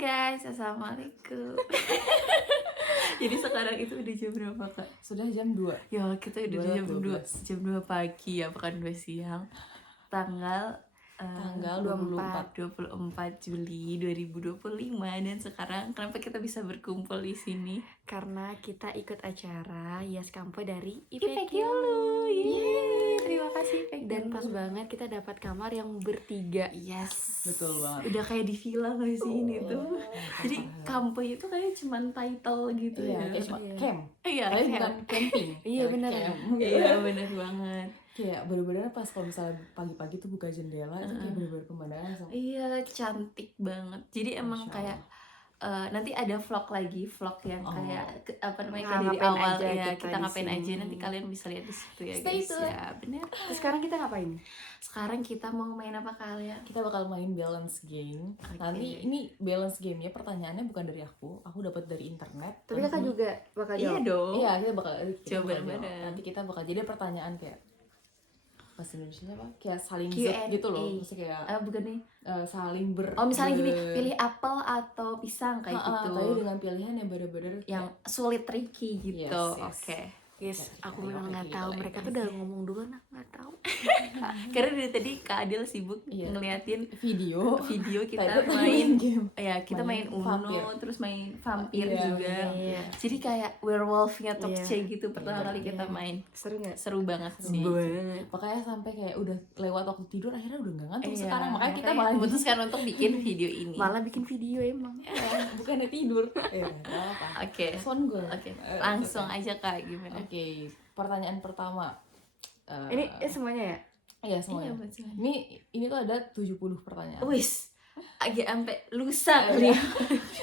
guys, assalamualaikum. Jadi sekarang itu udah jam berapa kak? Sudah jam 2. Ya kita udah jam 2 pagi ya, bukan 2 siang. Tanggal 24 Juli 2025. Dan sekarang kenapa kita bisa berkumpul di sini? Karena kita ikut acara Yas Kampo dari IPK Yulu. Yeay. Terima kasih IPK. Dan pas banget kita dapat kamar yang bertiga. Yes. Betul banget. Udah kayak di villa gak sih ini tuh. Jadi kampo itu kayak cuman title gitu Iya, ya. kayak cuma camp. Iya, Tapi camp. bukan camping. Iya, benar. Iya bener banget. Kayak bener-bener pas kalau misalnya pagi-pagi tuh buka jendela itu kayak bener-bener pemandangan langsung. Iya, cantik banget. Jadi emang Masya kayak nanti ada vlog yang kayak apa namanya kayak dari Ngapain awal aja ya kita kita di ngapain sini. aja, nanti kalian bisa lihat di situ ya Stay guys. tune. Ya bener. Terus sekarang kita ngapain? Sekarang kita mau main apa kalian? Kita bakal main balance game. Oke. Nanti ini balance gamenya pertanyaannya bukan dari aku dapat dari internet. Tapi kakak juga bakal jawab. Iya dong. Iya, kita bakal Coba bakal jawab. bareng. Nanti kita bakal jadi pertanyaan kayak bahasa Indonesia apa? Kayak saling Q&A. gitu loh. Maksudnya kayak Bukan nih. saling Oh misalnya gini, pilih apel atau pisang kayak gitu. Tapi dengan pilihan yang bener-bener Yang sulit tricky gitu. Yes. Oke. Yes, Oke, aku ayo, memang oke, nggak kita tahu. mulai. Mereka tuh udah ngomong duluan, aku nggak tahu. Karena dari tadi Kak Adil sibuk Iya. ngeliatin video video kita Tadi main game. ya kita main Uno, vampir. terus main vampir Iya, juga. iya. Jadi kayak werewolfnya Tokce Iya. gitu pertama Iya, kali kita iya. main. Seru nggak? Seru banget sih. Banget. Makanya sampai kayak udah lewat waktu tidur akhirnya udah nggak ngantuk Iya, sekarang. Makanya kita makanya malah memutuskan untuk bikin video ini. Malah bikin video emang. bukannya tidur. Nggak apa-apa. Oke. Phone gue. Oke. Langsung aja Kak, gimana? Oke, pertanyaan pertama. Ini semuanya ya? Iya semuanya. Iya, betul. Ini tuh ada 70 pertanyaan. Wis. Agak sampai lusa kali ya.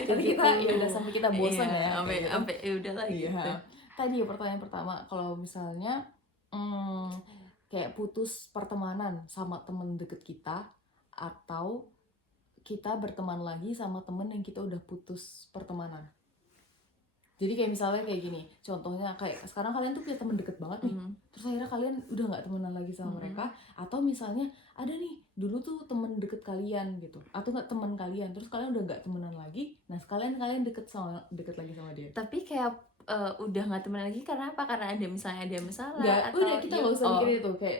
Jadi kita ya udah sampai kita bosan Iya, ya. Sampai kayak gitu. sampai ya udah lah Iya. gitu. Tadi pertanyaan pertama, kalau misalnya kayak putus pertemanan sama temen deket kita, atau kita berteman lagi sama temen yang kita udah putus pertemanan. Jadi kayak misalnya kayak gini, contohnya kayak sekarang kalian tuh punya temen deket banget nih, terus akhirnya kalian udah nggak temenan lagi sama mereka, atau misalnya ada nih dulu tuh temen deket kalian gitu, atau nggak temen kalian, terus kalian udah nggak temenan lagi, nah sekalian kalian deket lagi sama dia. Tapi kayak udah nggak teman lagi karena apa? Karena ada misalnya ada masalah Nggak, atau udah kita nggak usah mikirin itu, kayak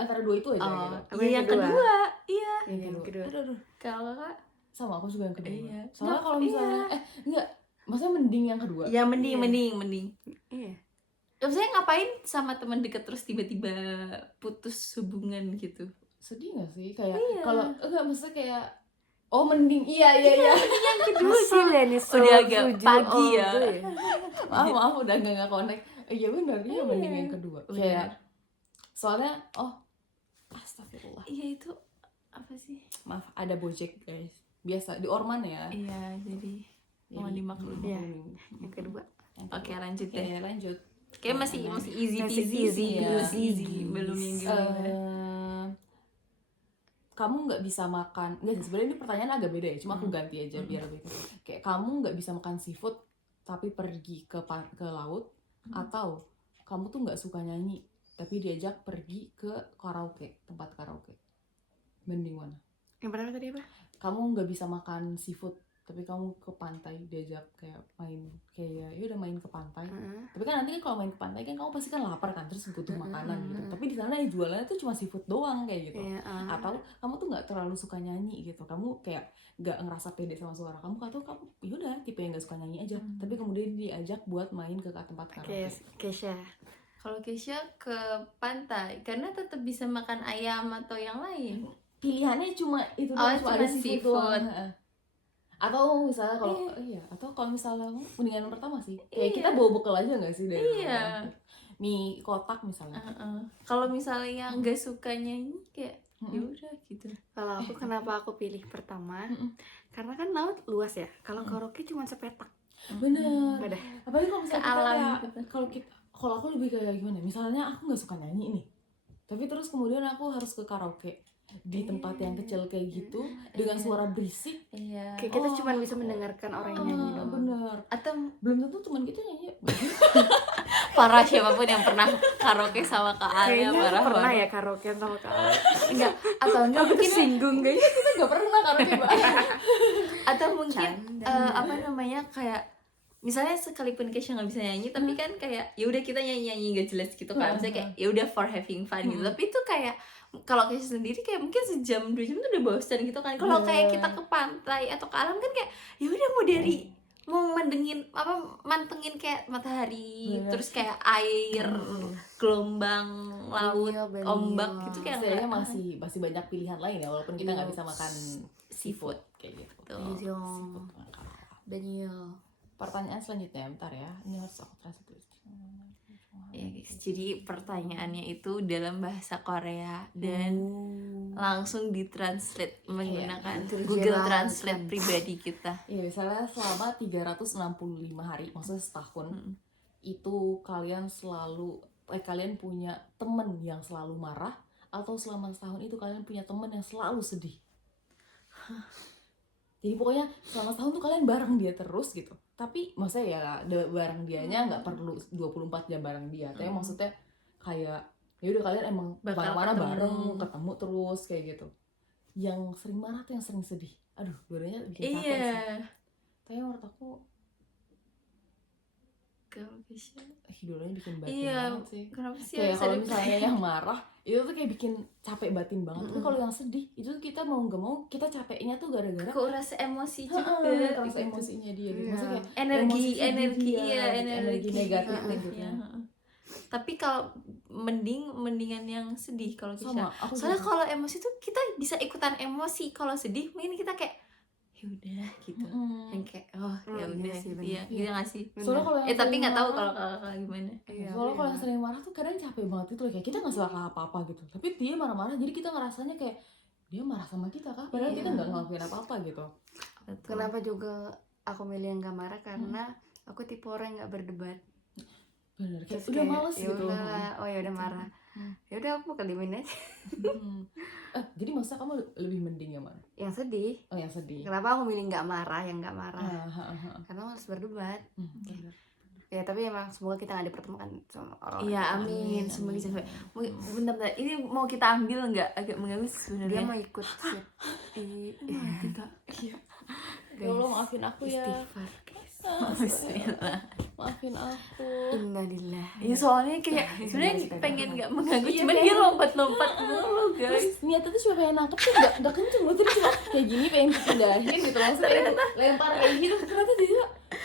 antara dua itu aja gitu. Apa Iya, yang kedua. Iya. Yang kedua. Aduh. Kalau Kak Sama aku juga yang kedua. Iya. Soalnya kalau misalnya enggak, maksudnya mending yang kedua. ya mending Iya. mending. Iya. Maksudnya ngapain sama teman dekat terus tiba-tiba putus hubungan gitu? Sedih gak sih? Kayak Iya. kalau enggak maksudnya kayak mending iya. Yang kedua Masa Lenny udah agak pagi ya. Maaf udah enggak connect. Iya benar, dia mending yang kedua. Benar. Kayak soalnya astagfirullah. Iya itu apa sih? Maaf, ada Gojek guys. Biasa di Orman ya. Iya, jadi mau Jadi, dimaklumi. Iya. Yang kedua. Oke, lanjut deh. Oke, lanjut. Kayak masih easy Masih peasy, easy, easy. Belum yang gimana. Kamu nggak bisa makan, nggak sih, sebenarnya ini pertanyaan agak beda ya, cuma aku ganti aja biar lebih kayak kamu nggak bisa makan seafood tapi pergi ke laut, atau kamu tuh nggak suka nyanyi tapi diajak pergi ke tempat karaoke, mending mana? Yang pertama tadi apa? Kamu nggak bisa makan seafood tapi kamu ke pantai diajak kayak main, kayak ya udah main ke pantai. Tapi kan nanti kan kalau main ke pantai kan kamu pasti kan lapar kan, terus butuh makanan gitu. Tapi di sana yang jualannya tuh cuma seafood doang kayak gitu. Iya, Atau kamu tuh nggak terlalu suka nyanyi gitu, kamu kayak nggak ngerasa pede sama suara kamu, atau kamu yaudah tipe yang nggak suka nyanyi aja, tapi kemudian diajak buat main ke tempat karaoke. Kesha. Kalau Keisha ke pantai karena tetap bisa makan ayam atau yang lain. Pilihannya cuma itu Oh, doang, cuma ada seafood doang. seafood. Atau misalnya kalau atau kalau misalnya mendingan yang pertama sih, kayak kita bawa bekal aja nggak sih dari Iya. rumah? Mie kotak misalnya. Kalau misalnya yang nggak suka nyanyi kayak ya udah gitu. Kalau aku kenapa aku pilih pertama? Karena kan laut luas ya. Kalau karaoke cuma sepetak. Bener. Udah. Apalagi kalau misalnya Ke kita alam kayak, gitu. kalau aku lebih kayak gimana? Misalnya aku nggak suka nyanyi nih, tapi terus kemudian aku harus ke karaoke di tempat yang kecil kayak gitu dengan suara berisik. Iya. Kayak kita cuma bisa mendengarkan orang yang nyanyi doang. Bener. Atau Belum tentu teman kita nyanyi. Para siapapun yang pernah karaoke sama Kak Alia, Kayaknya parah pernah banget. ya karaokean sama Kak Ale. Enggak, atau enggak Aku mungkin tersinggung guys. kita nggak pernah karaoke bareng. Atau mungkin Canda. apa namanya, kayak misalnya sekalipun Kesha nggak bisa nyanyi, tapi kan kayak ya udah kita nyanyi gak jelas gitu kan, misalnya kayak ya udah for having fun gitu. Tapi itu kayak kalau Kesha sendiri kayak mungkin sejam 2 jam tuh udah bosan gitu kan. Kalau kayak kita ke pantai atau ke alam kan kayak ya udah mau dari mau mantengin kayak matahari, terus kayak air, gelombang laut, Benyil. ombak gitu kayak Saya nggak- masih banyak pilihan lain ya, walaupun kita nggak bisa makan seafood kayak gitu. tuh. Seafood nggak kalah. Daniel. Pertanyaan selanjutnya, bentar ya, ini harus aku translate. Ya guys, jadi pertanyaannya itu dalam bahasa Korea dan langsung ditranslate menggunakan diterjemahkan. Google Translate pribadi kita. Iya, misalnya selama 365 hari, maksudnya setahun, itu kalian punya temen yang selalu marah, atau selama setahun itu kalian punya temen yang selalu sedih. Jadi pokoknya selama setahun tuh kalian bareng dia terus gitu. Tapi maksudnya ya bareng dianya nggak perlu 24 jam bareng dia. Tapi maksudnya kayak ya udah kalian emang Bakal mana-mana ketemu. bareng, ketemu terus kayak gitu. Yang sering marah tuh yang sering sedih. Aduh, dua-duanya bikin capek sih. Tapi menurut aku dua-duanya bikin batin banget sih. Kenapa sih? Kayak harus kalau ada- misalnya yang marah itu tuh kayak bikin capek batin banget. Tapi kalau yang sedih itu tuh kita mau nggak mau kita capeknya tuh gara-gara kuras emosi juga. kerasa gitu. emosinya dia gitu. Iya. Maksudnya kayak Energi emosi sedih dia, energi energi negatif negatifnya. gitu. Tapi kalau mendingan yang sedih kalau Kesha. Sama aku Soalnya juga. kalau emosi tuh kita bisa ikutan emosi. Kalau sedih mungkin kita kayak ya udah gitu. Yang kayak ya udah iya sih, gitu bener. ya. Gitu nggak sih? Soalnya kalau yang Tapi sering nggak tahu marah- kalau kakak gimana. Iya, soalnya kalau yang bener. sering marah tuh kadang capek banget itu loh, kayak kita nggak salah apa-apa gitu, tapi dia marah-marah jadi kita ngerasanya kayak dia marah sama kita kah, padahal Iya. kita nggak ngelakuin apa-apa gitu. Betul. Kenapa juga aku milih yang gak marah karena aku tipe orang yang gak berdebat. Bener, kayak Terus udah kayak, males ya gitu loh. udahlah, oh ya udah marah. Ya udah aku kedimin aja. Jadi maksudnya kamu lebih mending yang mana? Yang sedih. Oh yang sedih. Kenapa aku milih gak marah, yang gak marah? Bener. Karena harus berdebat. Ya tapi emang semoga kita gak dipertemukan sama orang. Iya, amin. Semoga bisa. Bentar, ini mau kita ambil nggak? Agak mengganggu Dia sebenarnya. mau ikut shoot. kita. Ya Allah, maafin aku ya. Istighfar guys. Bismillah. Maafin aku. Innalillah. Ya soalnya kayak sebenarnya kita pengen nggak mengganggu, Iya, cuman kayak- dia lompat-lompat mulu guys. Terus niatnya tuh cuma pengen nangkep tuh gak kenceng loh, jadi cuma kayak gini pengen pindahin gitu, langsung pengen lempar kayak gitu, ternyata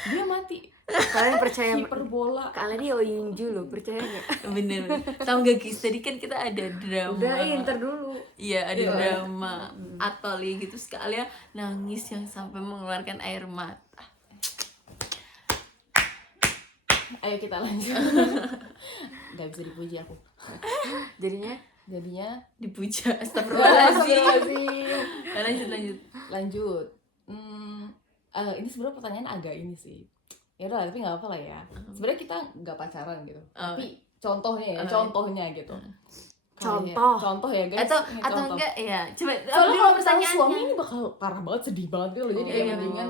dia mati. Kalian percaya Hiperbola. kalian ini Oyinju loh, percaya nggak? Bener. Tahu nggak guys? Tadi kan kita ada drama. Udah, ntar dulu. Iya, ada Iya. drama Atoli gitu, sekali nangis yang sampai mengeluarkan air mata. Ayo kita lanjut. Gak bisa dipuji aku. Jadinya Dipuja. Astagfirullahaladzim. Astagfirullahaladzim. Lanjut. Lanjut. Ini sebenarnya pertanyaan agak ini sih. Ya udah, tapi nggak apa lah ya. Sebenarnya kita nggak pacaran gitu. Tapi contohnya gitu. Contoh ya guys. Atau Ini atau contoh. enggak ya? Coba Soalnya dulu kalau misalnya suami pertanyaannya. ini bakal parah banget, sedih banget gitu loh. Jadi kayak Iya. mendingan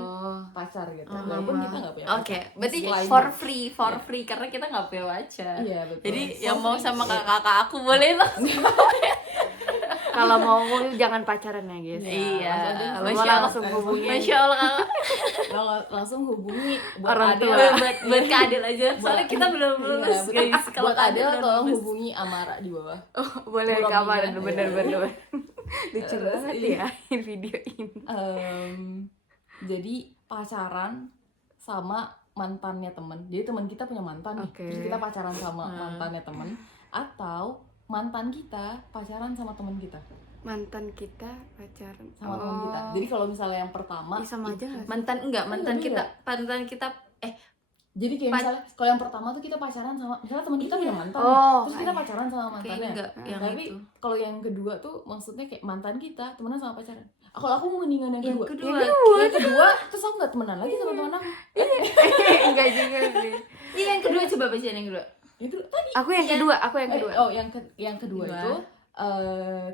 pacar gitu. Walaupun kita nggak punya Oke, pacar. berarti Selain- for free karena kita nggak punya pacar. Iya betul. Jadi For yang mau free. sama kakak aku boleh langsung. kalau mau jangan pacaran ya guys. Iya, langsung aja. Masya Allah. langsung hubungi. Masya Allah kakak. langsung hubungi buat Orang Adel. tua. buat Kak Adel aja. Soalnya kita belum Iya, lulus betul. guys. Buat Kak Adel udah tolong lulus. hubungi Amara di bawah. Boleh Belum kamar juga. bener-bener. Lucu Terus banget ini. ya video ini. Jadi pacaran sama mantannya temen. Jadi teman kita punya mantan nih. Oke. Terus kita pacaran sama mantannya temen. Atau mantan kita pacaran sama teman kita. Mantan kita pacaran Sama teman kita. Jadi kalau misalnya yang pertama Ih, sama aja nggak sih? Mantan enggak, mantan Enggak, kita jadi kayak misalnya kalau yang pertama tuh kita pacaran sama misalnya teman kita punya mantan. Oh, Terus kita pacaran sama kayak mantannya. enggak yang Tapi itu. kalau yang kedua tuh maksudnya kayak mantan kita temenan sama pacaran. Kalau aku mendingan yang Yang kedua. kedua. Yang kedua terus aku nggak temenan lagi sama teman aku. enggak juga sih. Iya, yang kedua coba bacain yang kedua. Itu tadi. Aku yang kedua, aku yang kedua. Yang kedua Kedua. itu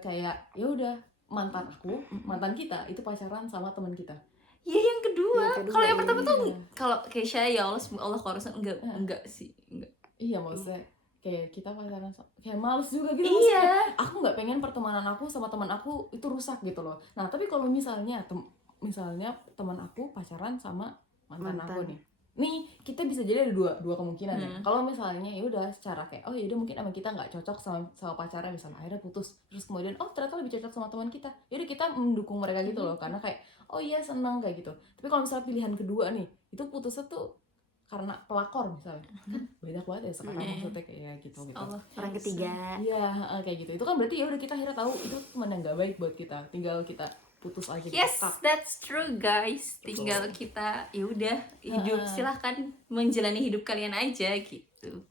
kayak ya udah mantan kita itu pacaran sama teman kita. Iya, yang kedua. Yang kedua, Kalau yang pertama tuh iya. kalau Kesha ya Allah semoga Allah korusan enggak sih, enggak. Iya maksudnya kayak kita pacaran kayak males juga gitu. Iya. Maksudnya, aku nggak pengen pertemanan aku sama teman aku itu rusak gitu loh. Nah tapi kalau misalnya misalnya teman aku pacaran sama mantan aku nih kita bisa jadi ada dua kemungkinan ya. Kalau misalnya ya udah secara kayak oh ya udah mungkin sama kita nggak cocok sama pacarnya, misalnya akhirnya putus, terus kemudian oh ternyata lebih cocok sama teman kita, ya udah kita mendukung mereka gitu loh, karena kayak oh iya seneng kayak gitu. Tapi kalau misalnya pilihan kedua nih, itu putusnya tuh karena pelakor misalnya, kan beda banget ya sekarang maksudnya kayak gitu. Orang ketiga. Iya kayak gitu. Itu kan berarti ya udah kita akhirnya tahu itu teman yang nggak baik buat kita, tinggal kita putus aja. Yes, that's true guys. Tinggal kita ya udah hidup, silahkan menjalani hidup kalian aja gitu.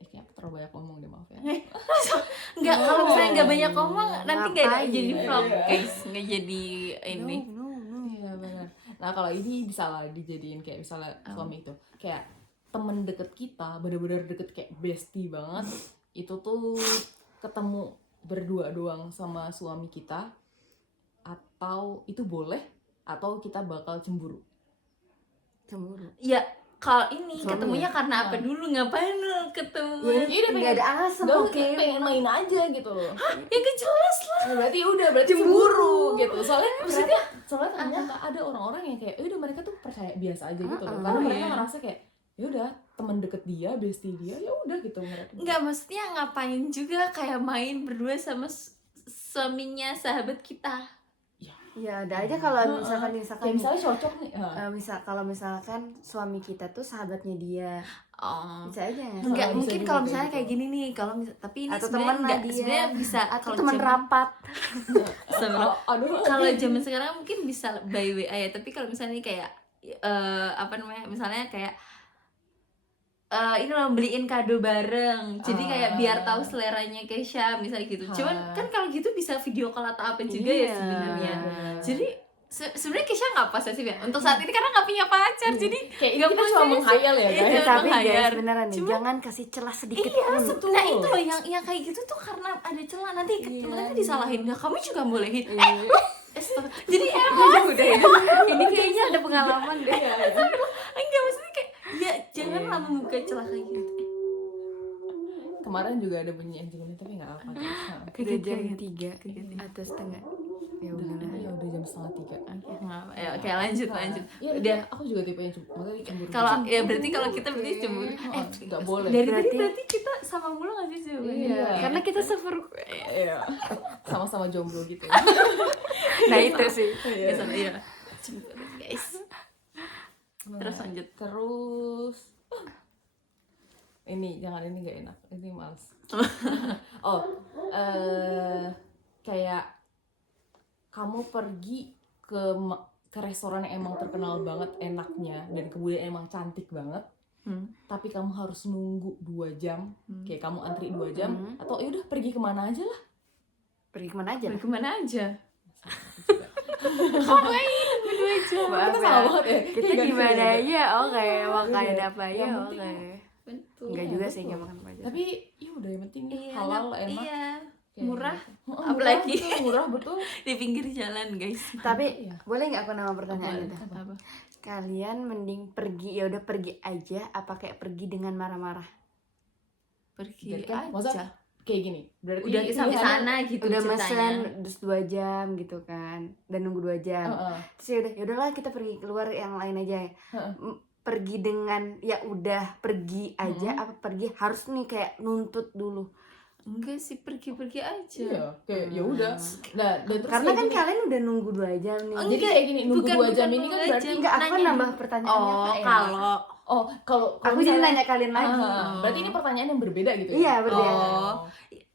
Kayaknya aku terlalu banyak ngomong deh, maaf ya. Nggak, kalau misalnya nggak banyak ngomong nanti nggak Ngapain? jadi vlog guys, nggak jadi ini. Iya benar. Nah kalau ini bisa lah dijadiin kayak misalnya suami itu kayak temen deket kita, bener-bener deket kayak bestie banget, itu tuh ketemu berdua doang sama suami kita, atau itu boleh, atau kita bakal cemburu. Ya kalau ini Suami ketemunya karena apa dulu, ngapain lo ketemu? Iya Nggak ada alasan. Oke, pengen main aja gitu loh. Ya kan jelas lah. Nah, berarti udah cemburu gitu. Soalnya ternyata ada orang-orang yang kayak udah mereka tuh percaya biasa aja gitu loh. Karena mereka ngerasa kayak ya udah teman deket dia, bestie dia, ya udah gitu mereka. Nggak, maksudnya ngapain juga kayak main berdua sama suaminya sahabat kita. Ya ada aja kalau misalkan Kayak misalnya cocok nih. kalau misalkan suami kita tuh sahabatnya dia, bisa aja ya. Enggak, bisa mungkin juga kalau kayak misalnya gitu. kayak gini nih, kalau tapi ini Atau sebenarnya temen enggak, lah dia. sebenarnya bisa Atau kalau teman zaman- rapat. Aduh. kalau zaman sekarang mungkin bisa by WA ya, tapi kalau misalnya kayak misalnya kayak ini loh beliin kado bareng, jadi kayak biar tahu seleranya Kesha misalnya gitu. Cuman kan kalau gitu bisa video call atau apa juga ya sebenarnya. Jadi sebenarnya Kesha nggak posesif ya untuk saat ini karena nggak punya pacar, jadi kayak nggak kita cuma posesif. menghayal ya Iya, guys. Tapi menghayal. guys beneran nih, jangan kasih celah sedikit pun. Nah itu loh yang kayak gitu tuh karena ada celah, nanti mereka disalahin. Nah kamu juga bolehin. Jadi emosi. Ini kayaknya ada pengalaman deh. Enggak, maksudnya kayak ya janganlah membuka celah kayak gitu. Kemarin juga ada bunyi anjing ini tapi nggak apa. Udah jam 3 atau setengah. Ya udah. Ya udah jam 2:30. Oke, lanjut. Iya, Udah. aku juga tipe yang makanya cemburu. Kalau ya berarti kalau kita berarti cemburu. Nggak boleh. Dari tadi berarti kita sama mulu nggak sih sebenarnya? Iya. Karena kita Iya. Sama-sama jomblo gitu. Nah itu sih. Iya. Cemburu guys. Terus lanjut. Terus ini nggak enak, ini males. Kayak kamu pergi ke restoran yang emang terkenal banget enaknya dan kemudian emang cantik banget, tapi kamu harus nunggu 2 jam, kayak kamu antri 2 jam, atau yaudah pergi kemana aja lah. Pergi kemana aja? Pergi kemana aja? Berdua coba Kita sama banget ya. Kita Kayak di mana ganti-ganti. aja, oke, makan apa ya, Yang oke. penting- Betul. Enggak juga Betul. sih, enggak makan apa aja. Tapi ya udah yang penting halal enak. Iya. Kayak Murah. gitu. Apalagi. murah betul. Di pinggir jalan guys. Tapi Iya. boleh nggak aku nama pertanyaannya tuh? Apa? Kalian mending pergi, ya udah pergi aja, apa kayak pergi dengan marah-marah? Pergi Jadi kan, aja. maksudnya kayak gini. Berarti Udah sampai pilihannya- sana gitu Udah ceritanya. mesen terus 2 jam gitu kan, dan nunggu 2 jam. Terus ya udahlah kita pergi keluar yang lain aja ya. Pergi dengan ya udah pergi aja, apa pergi harus nih kayak nuntut dulu? Enggak sih, pergi-pergi aja. Iya, kayak ya udah. Nah, dan terus Karena kayak kan gini. kalian udah nunggu 2 jam nih. Jadi kayak gini, nunggu 2 jam ini kan bukan berarti Enggak, aku nanya nambah dulu. pertanyaannya Oh, Kak Ella. kalau Aku jadi nanya kalian lagi. Berarti ini pertanyaan yang berbeda gitu ya? Iya, berbeda.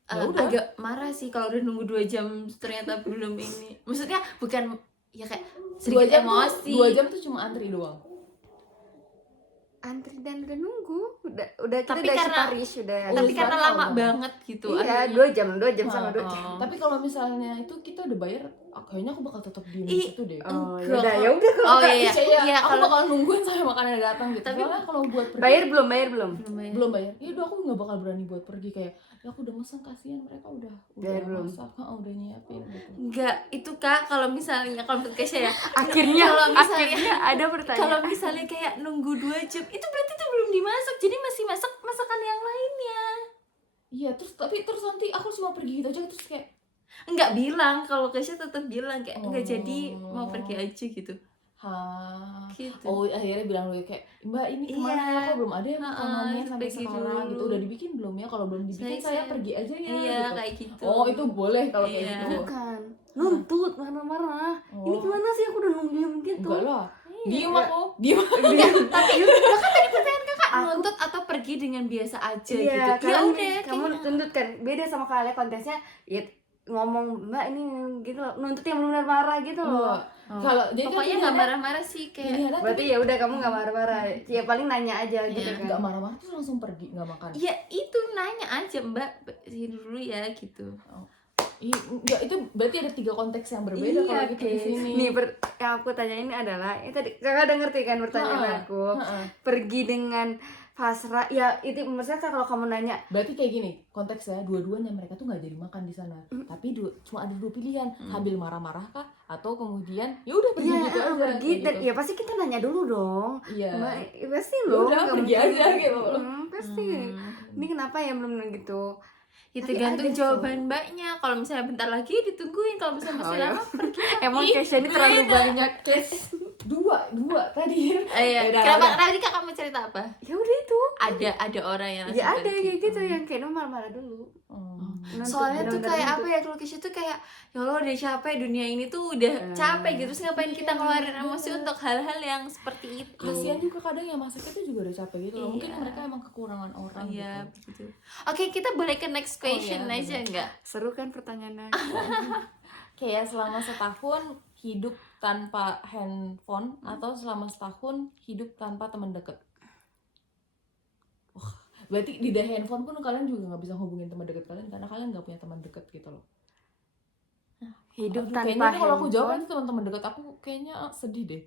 Ya udah. agak marah sih kalau udah nunggu 2 jam ternyata belum ini. Maksudnya bukan ya kayak 2 sedikit jam emosi. 2 jam tuh cuma antri doang. Antri dan udah nunggu, udah kita Tapi udah karena- Paris udah. Tapi Udah karena lama lama banget. banget gitu. Iya, akhirnya. 2 jam sama 2 jam. Tapi kalau misalnya itu kita udah bayar, kayaknya aku bakal tetap diem Ih, di situ deh. Oh, Enggak. ya udah kalau Oh Kak, iya, Iya, aku kalau bakal nungguin sampai makanannya datang gitu. Tapi- Soalnya kalau buat pergi bayar belum? belum bayar. Ya udah aku nggak bakal berani buat pergi kayak ya aku udah mesen, kasihan mereka udah belum. masak, udah nyiapin gitu. Enggak, itu Kak, kalau misalnya kalau menurut Kesha ya akhirnya ada pertanyaan. Kalau misalnya kayak nunggu 2 jam, itu berarti itu belum dimasak, jadi masih masak masakan yang lainnya. Iya, terus nanti aku cuma pergi gitu aja, terus kayak Enggak bilang, kalau Kesha tetap bilang kayak enggak jadi, mau pergi aja gitu. Gitu. Oh, akhirnya bilang dulu kayak, Mbak ini kemana ya, kok belum ada ya makanannya sampai sekarang gitu, udah dibikin belum ya, kalau belum dibikin saya pergi aja ya. Iya, gitu. kayak gitu. Oh, itu boleh kalau kayak gitu. Bukan nuntut, marah-marah. Ini gimana sih, aku udah nungguin gitu. Enggak lah, diem aku, diem. Tapi kan tadi pertanyaan Kakak nuntut atau pergi dengan biasa aja gitu. Iya, Ya kan udah, kamu tuntut kan, beda sama kalian kontesnya ya ngomong Mbak ini gitu loh, nuntut yang benar marah gitu loh. Kalau jadi pokoknya nggak marah-marah sih kayak. Berarti ya udah kamu nggak marah-marah, ya paling nanya aja gitu kan. nggak marah-marah terus langsung pergi nggak makan. Ya itu nanya aja Mbak, sini dulu ya gitu. Enggak, itu berarti ada 3 konteks yang berbeda kalau gitu di sini. Nih yang aku tanya ini adalah, ini tadi Kakak udah ngerti kan pertanyaan aku. Pergi dengan pasrah, ya itu maksudnya kalau kamu nanya. Berarti kayak gini, konteksnya dua-duanya mereka tuh nggak jadi makan di sana. Tapi cuma ada 2 pilihan, sambil marah-marah kah atau kemudian ya udah pergi gitu aja. Pergi dan ya pasti kita nanya dulu dong. Iya. Pasti loh. Udah pergi aja gitu. Pasti. Ini kenapa ya belum gitu? Ya tergantung jawaban Mbaknya. Kalau misalnya bentar lagi ditungguin, kalau misalnya masih lama pergi. Emang Kesha ini terlalu banyak case. Dua tadi. Iya. Kenapa tadi Kakak mau cerita apa? Ya udah itu. Ada orang yang Ya ada kayak gitu yang kayak marah-marah dulu. Soalnya tuh kayak apa ya, kalau Kesha tuh kayak ya Allah udah capek, dunia ini tuh udah capek gitu, terus ngapain kita ngeluarin emosi untuk hal-hal yang seperti itu. Kasihan juga kadang yang masaknya tuh juga udah capek gitu loh. Mungkin mereka emang kekurangan orang gitu. Oke, kita boleh ke next question aja enggak? Seru kan pertanyaannya. Kayak selama setahun hidup tanpa handphone atau selama setahun hidup tanpa teman deket. Berarti di handphone pun kalian juga nggak bisa hubungin teman dekat kalian karena kalian nggak punya teman dekat gitu loh. Hidup tanpa kayaknya handphone. Kalau aku jawab itu teman-teman dekat aku kayaknya sedih deh.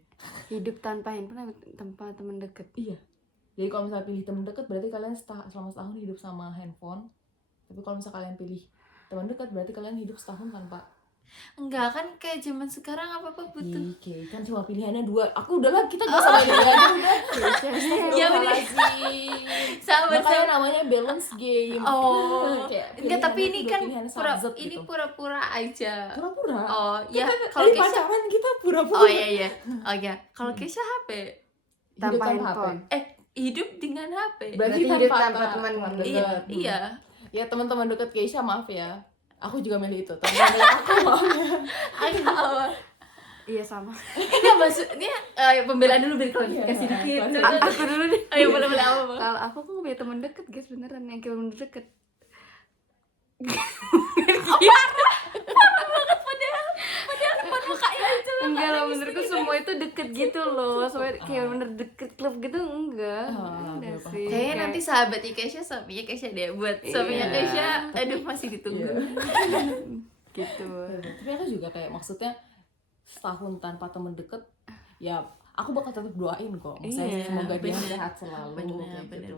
Hidup tanpa handphone, tanpa teman dekat. Iya. Jadi kalau misalnya pilih teman dekat berarti kalian selama setahun hidup sama handphone. Tapi kalau misalnya kalian pilih teman dekat berarti kalian hidup setahun tanpa. Enggak kan, kayak zaman sekarang apa butuh. Oke, kan cuma pilihannya 2. Aku udahlah, kita gak sama ini aja udah. Ya udah. Sabar. Namanya balance game. Enggak, tapi ini kan pura-pura aja. Pura-pura. Oh, ya kalau Kesha pacaran kita pura-pura. Oh iya. Oh ya, kalau Kesha HP tanpa handphone. Hidup dengan HP. Berarti hidup tanpa teman dekat. Iya. Ya teman-teman dekat Kesha maaf ya. Aku juga milih itu. Teman aku maaf ya. Agak Iya sama. Enggak maksudnya pembelaan dulu biar klarifikasi dikit. Aku dulu deh. Ayo boleh apa? Kalau aku punya teman deket guys, beneran yang kayak bener deket. Padahal depan mukanya aja. Enggak lah, menurutku semua itu deket gitu loh. Soalnya kayak bener deket klub gitu enggak. Enggak sih. Kayaknya nanti sahabatnya Kesha, suaminya Kesha deh. Buat suaminya Kesha, aduh masih ditunggu. Gitu. Tapi aku juga kayak maksudnya setahun tanpa teman deket ya aku bakal tetap doain kok. Maksudnya semoga dia sehat selalu. Bener.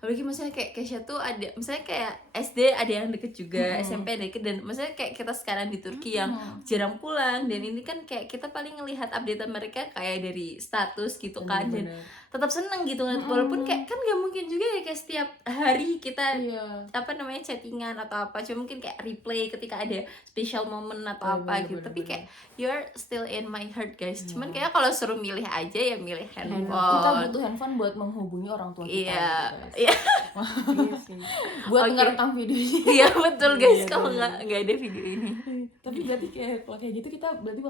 Apalagi maksudnya kayak Kesha tuh ada, misalnya kayak SD ada yang deket juga, SMP ada deket, dan maksudnya kayak kita sekarang di Turki yang jarang pulang, dan ini kan kayak kita paling ngelihat updatean mereka kayak dari status gitu kan, dan tetap seneng gitu kan, walaupun kayak kan nggak mungkin juga ya kayak setiap hari kita chattingan atau apa, cuma mungkin kayak replay ketika ada special moment atau tapi kayak you're still in my heart guys. Cuman kayak kalau suruh milih aja ya milih handphone. Kita butuh handphone buat menghubungi orang tua kita. Iya. Buat ngerekam videonya. Iya betul guys, kalau nggak ada video ini. Tapi berarti kayak kalau kayak gitu kita berarti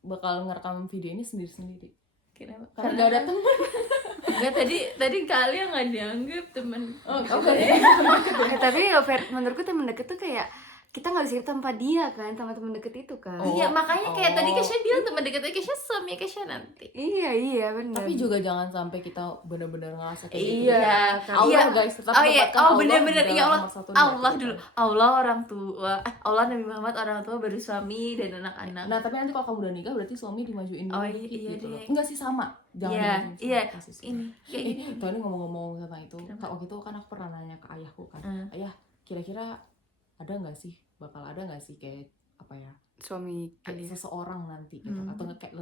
bakal ngerekam video ini sendiri-sendiri. Kenapa? Karena nggak ada teman. Enggak, tadi kalian nggak dianggap teman. Tapi menurutku teman deket tuh kayak kita nggak bisa hidup tanpa dia kan, tanpa teman deket itu kan. Iya, makanya kayak tadi Kesha bilang teman dekatnya Kesha suami Kesha nanti. Iya benar. Tapi juga jangan sampai kita benar-benar ngerasa kayak gitu. Iya. Allah guys, tetap benar-benar ya Allah dulu. Allah orang tua, Allah Nabi Muhammad orang tua, baru suami dan anak-anak. Nah, tapi nanti kalau kamu udah nikah berarti suami dimajuin dulu gitu. Enggak sih sama. Jangan ini kayak gini. Tadi ngomong-ngomong tentang itu, waktu itu kan aku pernah nanya ke ayahku kan. Ayah, kira-kira bakal ada nggak sih kayak apa ya, Suami kayak kalian. seseorang nanti gitu, atau kayak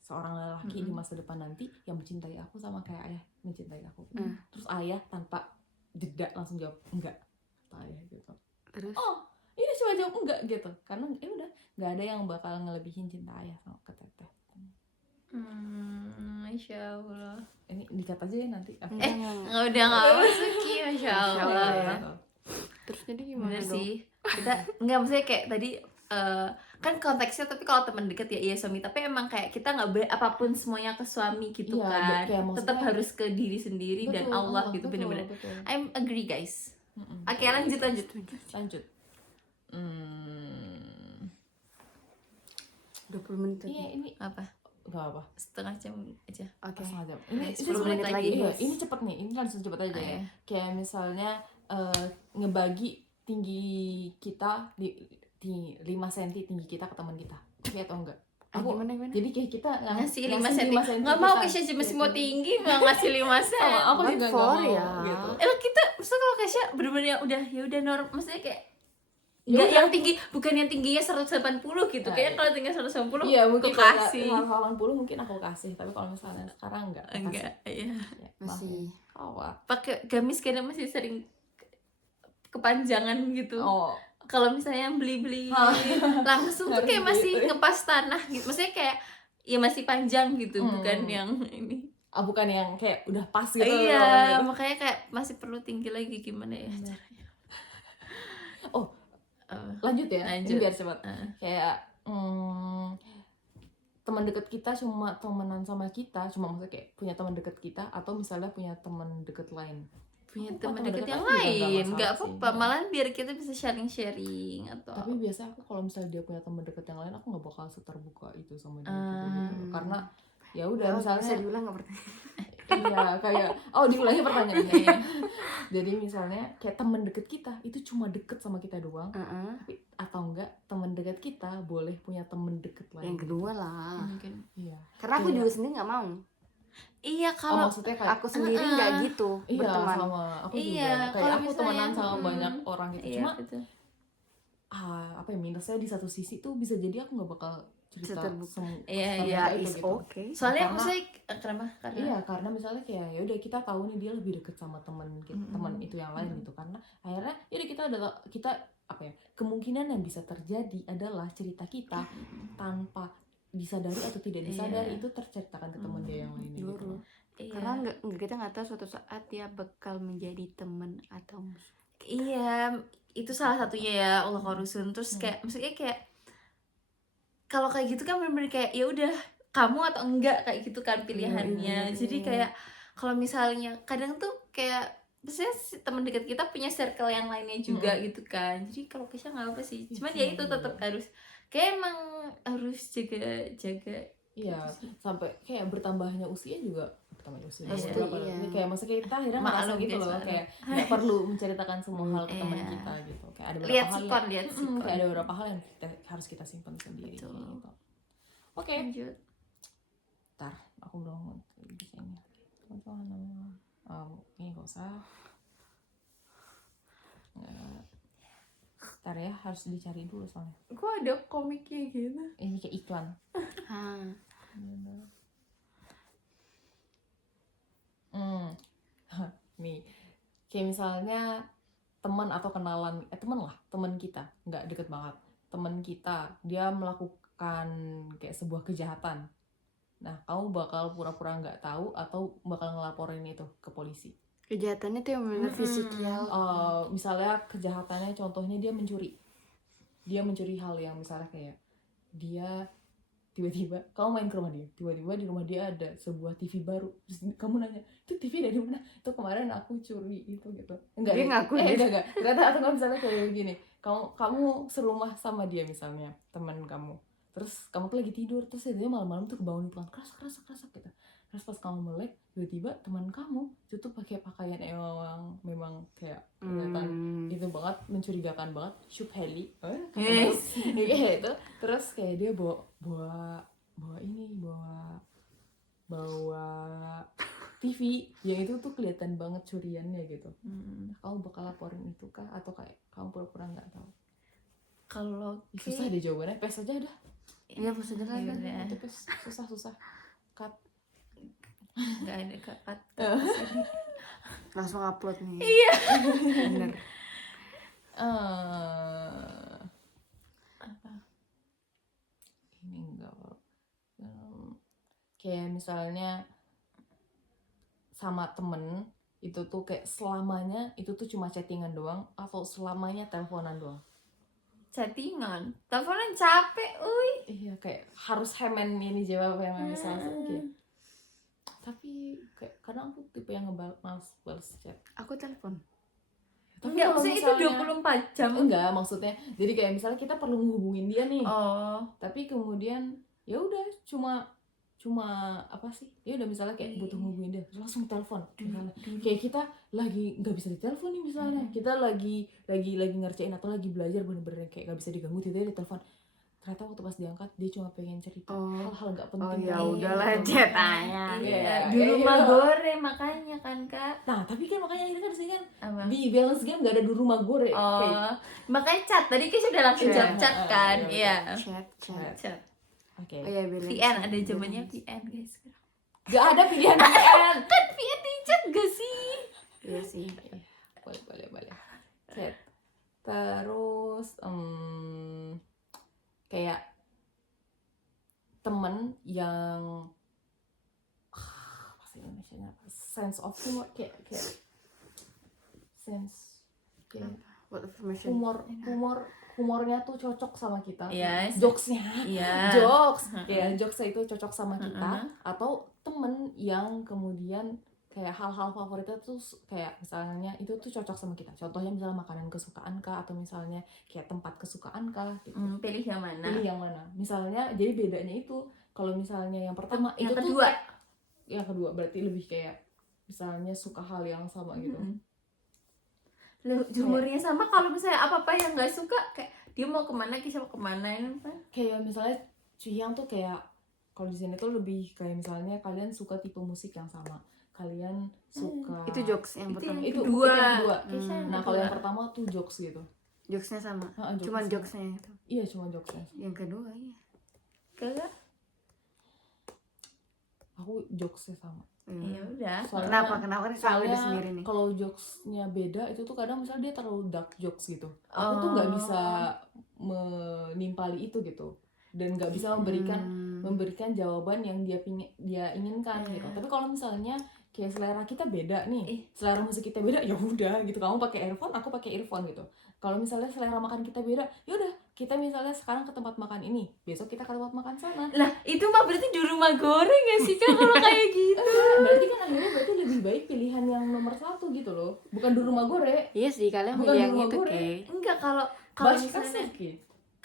seorang lelaki di masa depan nanti yang mencintai aku sama kayak ayah mencintai aku gitu. Terus ayah tanpa jeda langsung jawab enggak, kata ayah gitu. Terus Ini cuma jawab enggak gitu, karena udah nggak ada yang bakal ngelebihin cinta ayah sama ke teteh. Masya Allah. Ini dikat aja ya nanti. Nggak udah nggak masuk Ki, Masya Allah. Gitu. Terus jadi gimana Bener dong? sih, kita nggak, maksudnya kayak tadi kan konteksnya, tapi kalau teman deket ya iya suami, tapi emang kayak kita nggak boleh apapun semuanya ke suami gitu Iya, kan, kayak maksudnya- tetap harus ke diri sendiri dan Betul, Allah gitu, betul, bener-bener. betul. I'm agree guys. Mm-mm. Oke, lanjut. Lanjut. 20 menit Iya, lagi. ini Apa? nggak apa. Setengah jam aja. Oke. Setengah jam. Ini 10 sebenarnya- menit lagi, iya, guys. ini cepet nih. Ini langsung cepet aja ya. Iya. Kayak misalnya ngebagi tinggi kita di 5 cm tinggi kita ke teman kita. Oke atau enggak? Gimana? Jadi kayak kita Ngasih 5 ngasih cm. 5 cm Nggak mau kita. Kesha masih Gitu. mau tinggi, mau ngasih 5 cm. Sama aku One juga for nggak mau ya. gitu. Kita, maksudnya kalau Kesha bener-bener ya udah normal, maksudnya kayak Ya nggak udah. yang tinggi, bukan yang tingginya 180 gitu. Nah, Kayaknya iya. kalau tinggi 180 Iya, mungkin aku kasih. 80 mungkin aku kasih, tapi kalau misalnya sekarang enggak. aku kasih. Enggak, iya. Ya, Masih. Pakai gamis kadang masih sering kepanjangan gitu. Oh, Kalau misalnya beli langsung tuh Harus kayak masih gitu ya. ngepas tanah gitu. Maksudnya kayak ya masih panjang gitu, bukan yang ini. bukan yang kayak udah pas gitu. Iya, gitu. makanya kayak masih perlu tinggi lagi, gimana ya Bener. caranya. Oh, Eh, lanjut ya. Lanjut. Ini biar cepat. eh. Kayak teman dekat kita cuma temenan sama kita, cuma maksudnya kayak punya teman dekat kita atau misalnya punya teman dekat lain. Punya Aku teman teman deket deket yang aja juga nggak lain, masalah nggak sih. apa-apa. Malahan biar kita bisa sharing-sharing atau Tapi biasanya aku kalau misalnya dia punya teman dekat yang lain, aku nggak bakal seterbuka itu sama dia gitu. Karena ya udah Bisa misalnya diulang nggak pertanyaan? iya kayak diulangi pertanyaannya ya. Jadi misalnya kayak teman deket kita itu cuma deket sama kita doang, tapi atau enggak teman dekat kita boleh punya teman deket lain. Yang kedua lah. mungkin. Iya. Karena aku Kayak- juga sendiri nggak mau. Iya, kalau maksudnya kayak Aku sendiri nggak gitu iya berteman. sama aku Iya, juga. Kayak kalau aku misalnya- temenan sama banyak orang gitu. iya, Cuma betul. apa ya, minusnya di satu sisi tuh bisa jadi aku nggak bakal cerita Terbuka. Iya, sama iya. Ya itu is gitu. oke. Soalnya Karena- maksudnya kenapa? Karena Iya, karena misalnya kayak ya udah kita tahu nih dia lebih deket sama teman itu yang lain gitu. Karena akhirnya yaudah kita apa ya, kemungkinan yang bisa terjadi adalah cerita kita tanpa disadari atau tidak disadari Iya. itu terceritakan ke teman dia yang lainnya gitu. Juru. iya. Karena nggak kita nggak tahu suatu saat dia bakal menjadi teman atau musuh. Iya, itu salah satunya ya, Allah Warusun. Terus kayak maksudnya kayak kalau kayak gitu kan bener-bener kayak ya udah kamu atau enggak kayak gitu kan pilihannya. Iya, Jadi kayak kalau misalnya kadang tuh kayak misalnya si teman dekat kita punya circle yang lainnya juga gitu kan. Jadi kalau Kesha nggak apa sih. Cuman ya itu tetap harus kayak emang harus jaga. Iya, sampai kayak bertambahnya usia juga bertambahnya usia. Pasti, Berapa iya. Ini kayak maksudnya kita akhirnya Maklum, ngerasa gitu guys, loh, maklum. kayak nggak perlu menceritakan semua hal ke teman Iya. kita gitu. Kayak ada Lihat beberapa hal sikon, lihat sikon. kayak ada beberapa hal yang harus kita simpan sendiri Betul. gitu. Oke, Lanjut. ntar aku belum di sini. Coba namanya. Ini nggak usah. Nggak. Ntar ya, harus dicari dulu soalnya. Kok ada komiknya gitu? Ini kayak iklan. Nih, kayak misalnya teman atau kenalan, teman kita, nggak deket banget, teman kita, dia melakukan kayak sebuah kejahatan. Nah, kamu bakal pura-pura nggak tahu atau bakal ngelaporin itu ke polisi. Kejahatannya tuh yang benar fisikal. Misalnya kejahatannya, contohnya dia mencuri hal yang misalnya kayak dia tiba-tiba kamu main ke rumah dia, tiba-tiba di rumah dia ada sebuah TV baru, terus kamu nanya itu TV dari mana, itu kemarin aku curi itu gitu. Enggak, Dia ngaku gitu. enggak ternyata. Atau nggak, misalnya kayak gini, kamu serumah sama dia misalnya, teman kamu, terus kamu tuh lagi tidur, terus dia malam-malam tuh kebangun pelan keras gitu. Terus pas kamu melek, tiba-tiba teman kamu itu tuh pakai pakaian yang memang kayak kelihatan itu banget, mencurigakan banget, syubheli, Yes. kayak itu. Terus kayak dia bawa TV yang itu tuh kelihatan banget curiannya gitu. Kamu bakal laporin itu kah atau kayak kamu pura-pura nggak tahu? Kalau Susah deh jawabannya, pes aja dah. Iya pas aja lah kan. Itu pes susah cut. nggak ada cut. Langsung upload nih. Iya. Bener. Apa? Ini enggak kayak misalnya sama temen itu tuh kayak selamanya itu tuh cuma chattingan doang atau selamanya teleponan doang? Chattingan, teleponan capek, Iya kayak harus hemen ini jawab yang misalnya gitu. Tapi kayak kadang aku tipe yang males balas chat. Aku telepon. Tapi enggak, kalau maksudnya itu 24 jam. Enggak, maksudnya jadi kayak misalnya kita perlu menghubungin dia nih. Oh, Tapi kemudian ya udah cuma apa sih? Ya udah misalnya kayak butuh menghubungin dia, terus langsung telepon. Misalnya kayak kita lagi nggak bisa ditelepon nih misalnya. Kita lagi ngerjain atau lagi belajar bener-bener kayak nggak bisa diganggu, tiba-tiba ditelepon. Ternyata waktu pas diangkat dia cuma pengen cerita hal-hal nggak penting. Oh ya kayak udahlah gitu. chat aja. iya. Di rumah goreng makanya kan Kak. Nah tapi kan makanya ini kan disini kan Apa? di balance game nggak ada di rumah gue. Oh, makanya chat. Tadi kan sudah langsung Iya. jawab chat kan? Iya. Chat. Oke. Oh iya balance. VN ada zamannya VN guys. Gak ada pilihan VN. Kan VN di chat gak sih? Iya sih. Boleh. Chat. Terus kayak temen yang bahasa Indonesianya apa? Sense of humor kayak sense kayak What information? humornya tuh cocok sama kita. Yes. Jokesnya Iya. jokesnya itu cocok sama kita. Atau temen yang kemudian kayak hal-hal favoritnya tuh kayak misalnya itu tuh cocok sama kita. Contohnya misalnya makanan kesukaan kah, atau misalnya kayak tempat kesukaan kah gitu. Pilih yang mana? Misalnya jadi bedanya itu kalau misalnya yang pertama Yang itu kedua. tuh yang kedua berarti lebih kayak misalnya suka hal yang sama gitu. Humornya sama. Kalau misalnya apa-apa yang nggak suka, kayak dia mau kemana, Kisah mau kemana ini apa? Kayak misalnya Cihang tuh kayak kalau di sini tuh lebih kayak misalnya kalian suka tipe musik yang sama, kalian suka Itu jokes yang pertama. itu kedua. yang kedua. Kisah yang Nah kedua. kalau yang pertama tuh jokes gitu. Jokesnya sama. Jokes Cuman sama. jokesnya itu. Iya cuma jokesnya. Yang kedua iya. Kagak. Aku jokesnya sama. Ya udah. Soalnya- Kenapa kan sama dia Soalnya sendiri nih. kalau jokesnya beda itu tuh kadang misalnya dia terlalu dark jokes gitu. Aku tuh nggak bisa menimpali itu gitu dan nggak bisa memberikan jawaban yang dia inginkan gitu. Tapi kalau misalnya kayak selera kita beda nih, selera musik kita beda, ya udah gitu. Kamu pakai earphone, aku pakai earphone gitu. Kalau misalnya selera makan kita beda, ya udah kita misalnya sekarang ke tempat makan ini, besok kita ke tempat makan sana. Lah itu mah berarti di rumah goreng gak sih Kak kalau kayak gitu? Berarti kan akhirnya lebih baik pilihan yang nomor 1 gitu loh, bukan di rumah gore. Iya sih kalian Bukan milih yang rumah itu goreng. Kay. Enggak, kalau misalnya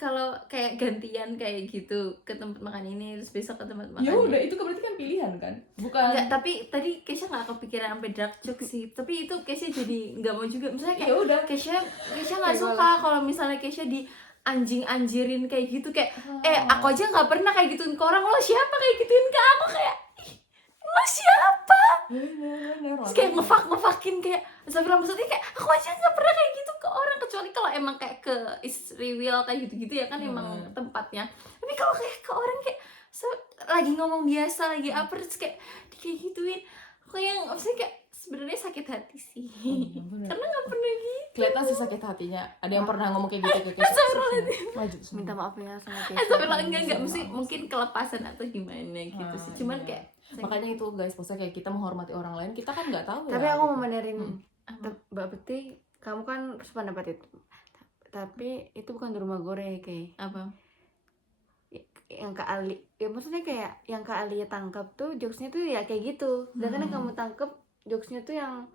kalau kayak gantian kayak gitu ke tempat makan ini terus besok ke tempat makan ya ini. udah itu berarti kan pilihan kan, bukan. Enggak, tapi tadi Kesha nggak kepikiran sampai dark joke sih. Tapi itu Kesha jadi nggak mau juga. Misalnya kayak Ya udah. Kesha nggak suka kalau misalnya Kesha di anjing-anjirin kayak gitu kayak aku aja nggak pernah kayak gituin ke orang, lo siapa kayak gituin ke aku, kayak "Ih, lo siapa?" Terus kayak ngefakin kayak Zafira, maksudnya kayak aku aja nggak pernah kayak gitu ke orang, kecuali kalau emang kayak ke istri Will kayak gitu-gitu ya kan emang tempatnya. Tapi kalau kayak ke orang kayak lagi ngomong biasa lagi apa terus kayak gituin, aku yang maksudnya kayak sebenarnya sakit hati sih. Karena nggak pernah gitu. Kelihatan sih sakit hatinya. Ada yang pernah ngomong kayak gitu ke maju Minta maaf ya sama Kay. Astagfirullah, enggak mungkin kelepasan atau gimana gitu sih. Cuman iya. kayak Makanya itu guys, maksudnya kayak kita menghormati orang lain, kita kan nggak tahu. Tapi ya, aku gitu. mau menerin Mbak Peti, kamu kan sependapat itu. Tapi itu bukan di rumah gore Kay. apa? Yang Kak Ali, ya maksudnya kayak yang Kak Ali tangkap tuh jokesnya tuh ya kayak gitu. Sedangkan yang kamu tangkap jokesnya tuh yang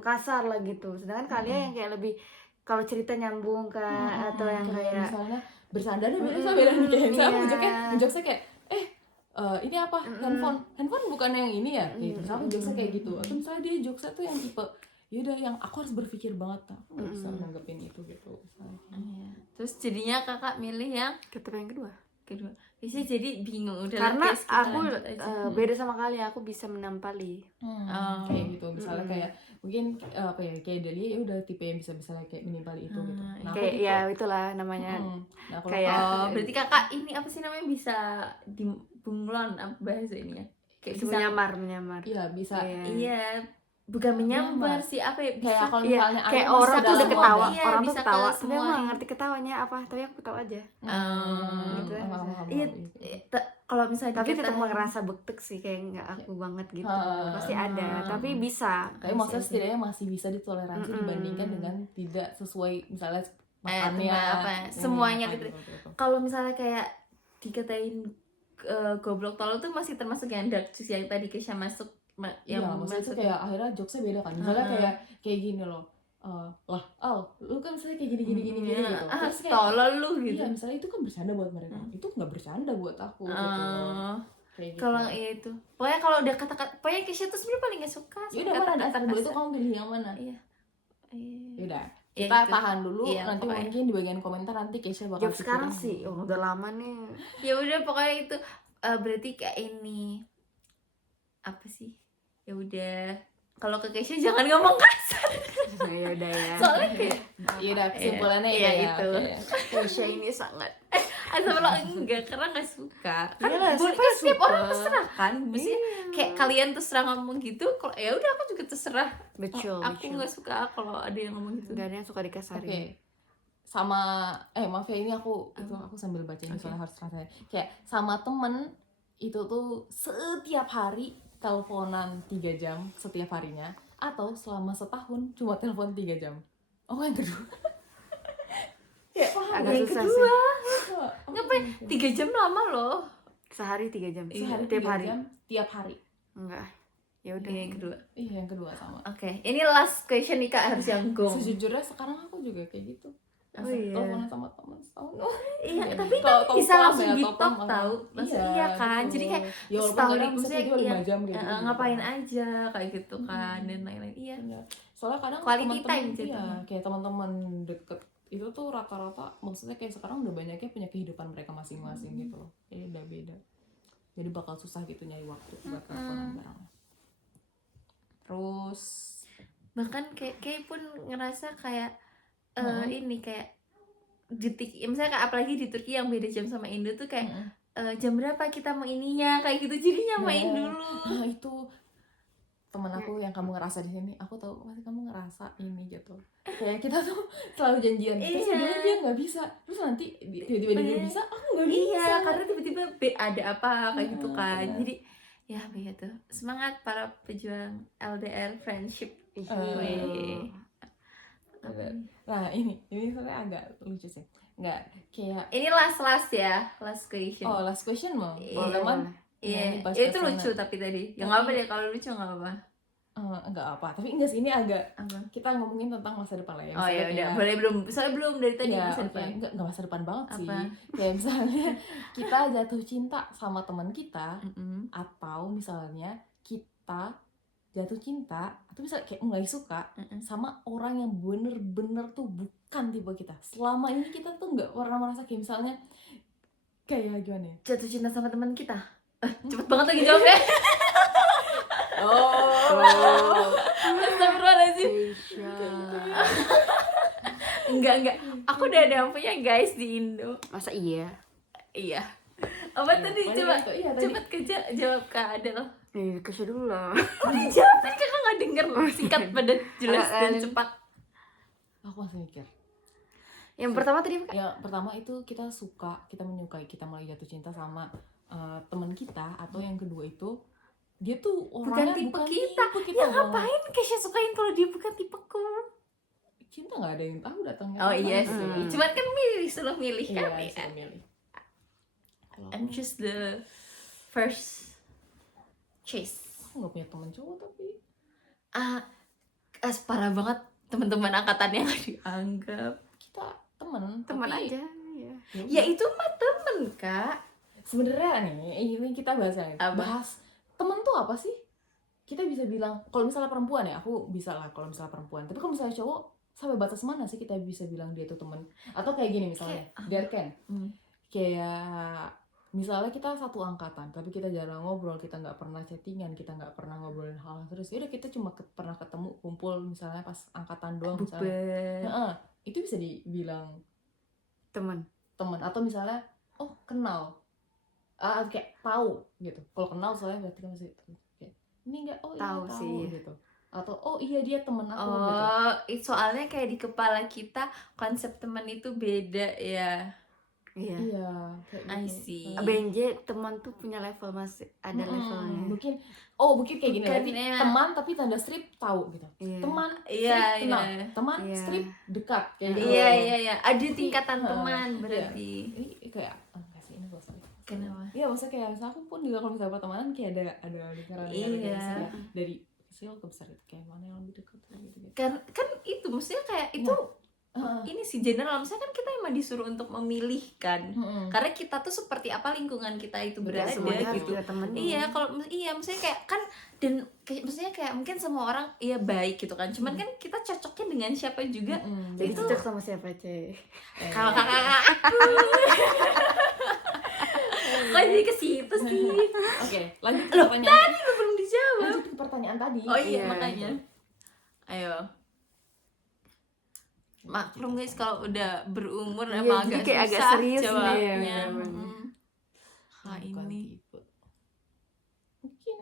kasar lah gitu. Sedangkan kalian yang kayak lebih kalau cerita nyambung Kak, atau yang kayak misalnya bersandarnya beda nih kayak misalnya jokesnya kayak ini apa, handphone bukan yang ini ya gitu. Misalnya jokesnya kayak gitu, atau misalnya dia jokesnya tuh yang tipe yaudah yang aku harus berpikir banget, aku nggak bisa nanggepin itu gitu. Terus jadinya kakak milih yang ketemu yang kedua. Biasanya jadi bingung udah Karena guys, kita aku lanjut aja. beda sama kalian, aku bisa menampali. Kayak gitu misalnya kayak mungkin apa ya, kayak Delia ya udah tipe yang bisa kayak menimpali itu gitu. Nah, aku Kayak tipe ya itulah namanya. nah, kalau kayak- Oh, berarti kakak ini apa sih namanya, bisa di bunglon apa bahasa ini ya? Kayak bisa menyamar. iya bisa Iya, bukan menyambar sih, apa ya? Bisa kayak kalau Iya, misalnya kayak Ayu orang masuk tuh udah dalam ketawa, iya, orang tuh bisa ke ketawa, tapi semua aku nggak ini. ngerti ketawanya apa, tapi aku ketawa aja. gitu ya. Iya, kalau misalnya Tapi tetap dikatain- ngerasa bektek sih, kayak nggak aku banget gitu. Ha. Pasti ada, tapi bisa. tapi maksudnya setidaknya masih bisa ditoleransi dibandingkan dengan tidak sesuai misalnya makannya apa ini, semuanya apa gitu. gitu. Kalau misalnya kayak dikatain goblok tolol tuh masih termasuk yang dark juice yang tadi Kesha masuk Iya, maksudnya tuh kayak akhirnya jokesnya beda kan. Misalnya kayak gini loh. Lah, Al, lu kan misalnya kayak gini gitu. Terus kayak tolol lu gitu. iya, misalnya itu kan bercanda buat mereka. Itu nggak bercanda buat aku gitu. Kayak gitu. Kalau itu, pokoknya kalau udah kata-kata, pokoknya Kesha tuh sebenarnya paling gak suka. Ya udah, mana dasar dulu itu kamu pilih yang mana? Iya. Yaudah, Ya, kita itu. tahan dulu. Iya, Nanti pokoknya. mungkin di bagian komentar nanti Kesha bakal Jawab sekarang pikirin. sih, udah lama nih. Ya udah, pokoknya itu berarti kayak ini apa sih? Ya udah, kalau ke Kesha jangan ngomong kasar. Ya udah ya. Soalnya kayak Ya udah, kesimpulannya Iya, ya. itu. Oke. Kesha ini sangat. Astagfirullah, enggak, karena gak suka. Kan Iyalah, boleh, siapa kan setiap suka? orang terserah kan. Maksudnya kayak kalian terserah ngomong gitu, kalau ya udah aku juga terserah. Betul. Aku nggak suka kalau ada yang ngomong gitu. Gak ada yang suka dikasarin. Oke. Sama maaf ya, ini aku sambil baca ini soalnya harus rasanya. Kayak sama temen itu tuh setiap hari teleponan 3 jam setiap harinya, atau selama setahun cuma telepon 3 jam. Oh, yang kedua. Ya, Agak yang susah kedua, sih. ngapain 3 jam lama loh. Sehari 3 jam. Sehari Tiap 3 hari. jam, tiap hari. Enggak. Ya udah. Yang kedua. Iya, yang kedua sama. Oke, ini last question nih Kak, harus yang gong. Sejujurnya sekarang aku juga kayak gitu. Oh iya. Teleponan sama teman setahun. Iya, Iya, tapi top bisa up langsung ya, di top top up, tahu. Maksudnya iya kan. betul. Jadi kayak Ya walaupun setahun kadang ini bisa maksudnya tiba-tiba iya, 5 jam kayak gitu. ngapain aja kayak gitu kan, dan lain-lain. Iya. Bener. Soalnya kadang Quality teman-teman time iya, jatuhnya. kayak teman-teman deket itu tuh rata-rata maksudnya kayak sekarang udah banyaknya punya kehidupan mereka masing-masing gitu loh. Jadi udah beda. Jadi bakal susah gitu nyari waktu buat teleponan bareng. Terus Bahkan kayak pun ngerasa kayak ini kayak detik, misalnya kayak apalagi di Turki yang beda jam sama Indo tuh kayak jam berapa kita mau ininya kayak gitu, jadi nyamain Ya. dulu. Nah, itu temen aku yang kamu ngerasa di sini, aku tahu pasti kamu ngerasa ini gitu. Kayak kita tuh selalu janjian, terus Iya. sebenarnya dia nggak bisa, terus nanti tiba-tiba dia bisa, aku nggak bisa. Iya, karena tiba-tiba ada apa kayak gitu kan. benar. Jadi ya begitu. Semangat para pejuang LDR friendship. Wih. Nah ini sebenarnya agak lucu sih, nggak kayak Ini last ya, last question. oh last question mau Iya. teman. Iya, ini pas itu kesana. lucu tapi tadi. Ya nggak apa deh, kalau lucu nggak apa. Enggak apa, tapi enggak sih, ini agak Apa? kita ngomongin tentang masa depan lah ya. Oh ya Misalnya udah, kayak- boleh belum? Soalnya belum dari tadi Iya, masa oke. depan. Enggak masa depan banget sih. Apa? Kayak misalnya kita jatuh cinta sama teman kita, Mm-mm. atau misalnya kita jatuh cinta atau misalnya kayak mulai suka sama orang yang bener-bener tuh bukan tipe kita. Selama ini kita tuh nggak pernah merasa kayak misalnya kayak gimana ya? Jatuh cinta sama teman kita. Cepet banget lagi jawabnya. Oh. Astagfirullahaladzim. Kesha. Enggak. Aku udah ada yang punya guys di Indo. Masa iya? Iya. Apa tadi? Coba Iya, tadi. cepet jawab Kak Adel. Kesha dulu lah. Jawab, tadi kakak nggak denger loh. Singkat, padat, jelas dan cepat. Aku masih mikir. Yang pertama tadi apa? Yang pertama itu kita menyukai, kita mulai jatuh cinta sama teman kita, atau yang kedua itu dia tuh orangnya tipe bukan kita. tipe kita Ya banget. ngapain Kesha sukain kalau dia bukan tipeku? Cinta nggak ada yang tahu datangnya Oh kapan iya gitu. sih. Cuman kan selalu milih Iya, kan ya. saya milih. Kalau I'm just the first choice. aku nggak punya teman cowok tapi Parah banget teman-teman angkatan yang gak dianggap. kita teman Teman tapi aja. Ya. Ya itu mah temen Kak. sebenarnya nih ini kita bahas yang Apa? bahas teman tuh apa sih? Kita bisa bilang kalau misalnya perempuan ya, aku bisa lah kalau misalnya perempuan, tapi kalau misalnya cowok sampai batas mana sih kita bisa bilang dia tuh teman? Atau kayak gini misalnya Kayak- Derken Hmm. kayak misalnya kita satu angkatan tapi kita jarang ngobrol, kita nggak pernah chattingan, kita nggak pernah ngobrolin hal terus, udah kita cuma pernah ketemu kumpul misalnya pas angkatan doang misalnya. Nah, itu bisa dibilang teman atau misalnya kenal, kayak tahu gitu. Kalau kenal soalnya berarti kan masih kayak ini enggak, iya tahu sih gitu, atau iya dia teman aku gitu. Soalnya kayak di kepala kita konsep teman itu beda ya. Iya, kayak I gitu. see. BNJ teman tuh punya level, masih ada levelnya. Mungkin kayak gini berarti teman tapi tanda strip tahu gitu. Teman strip kenal, teman strip dekat kayak gitu. Iya. Ada tingkatan teman berarti. Ini kayak kasih ini bosan. Kenapa? Iya, maksudnya kayak misalnya aku pun juga kalau misalnya pertemanan kayak ada lingkaran dari kecil ke besar itu, kayak mana yang lebih dekat gitu. Kan itu maksudnya kayak itu ini sih general, misalnya kan kita emang disuruh untuk memilihkan karena kita tuh seperti apa lingkungan kita itu berada gitu. Iya, kalau maksudnya kayak kan, dan maksudnya kayak mungkin semua orang baik gitu kan, cuman kan kita cocoknya dengan siapa juga. Jadi cocok sama siapa, Cek? Kalau kakak aku kok jadi ke situ sih? Oke, lanjut ke pertanyaan. Tadi lu belum dijawab. Lanjut ke pertanyaan tadi. Oh iya, makanya. Ayo. Maklum guys, kalau udah berumur emang agak kayak susah agak serius jawabnya. Ini mungkin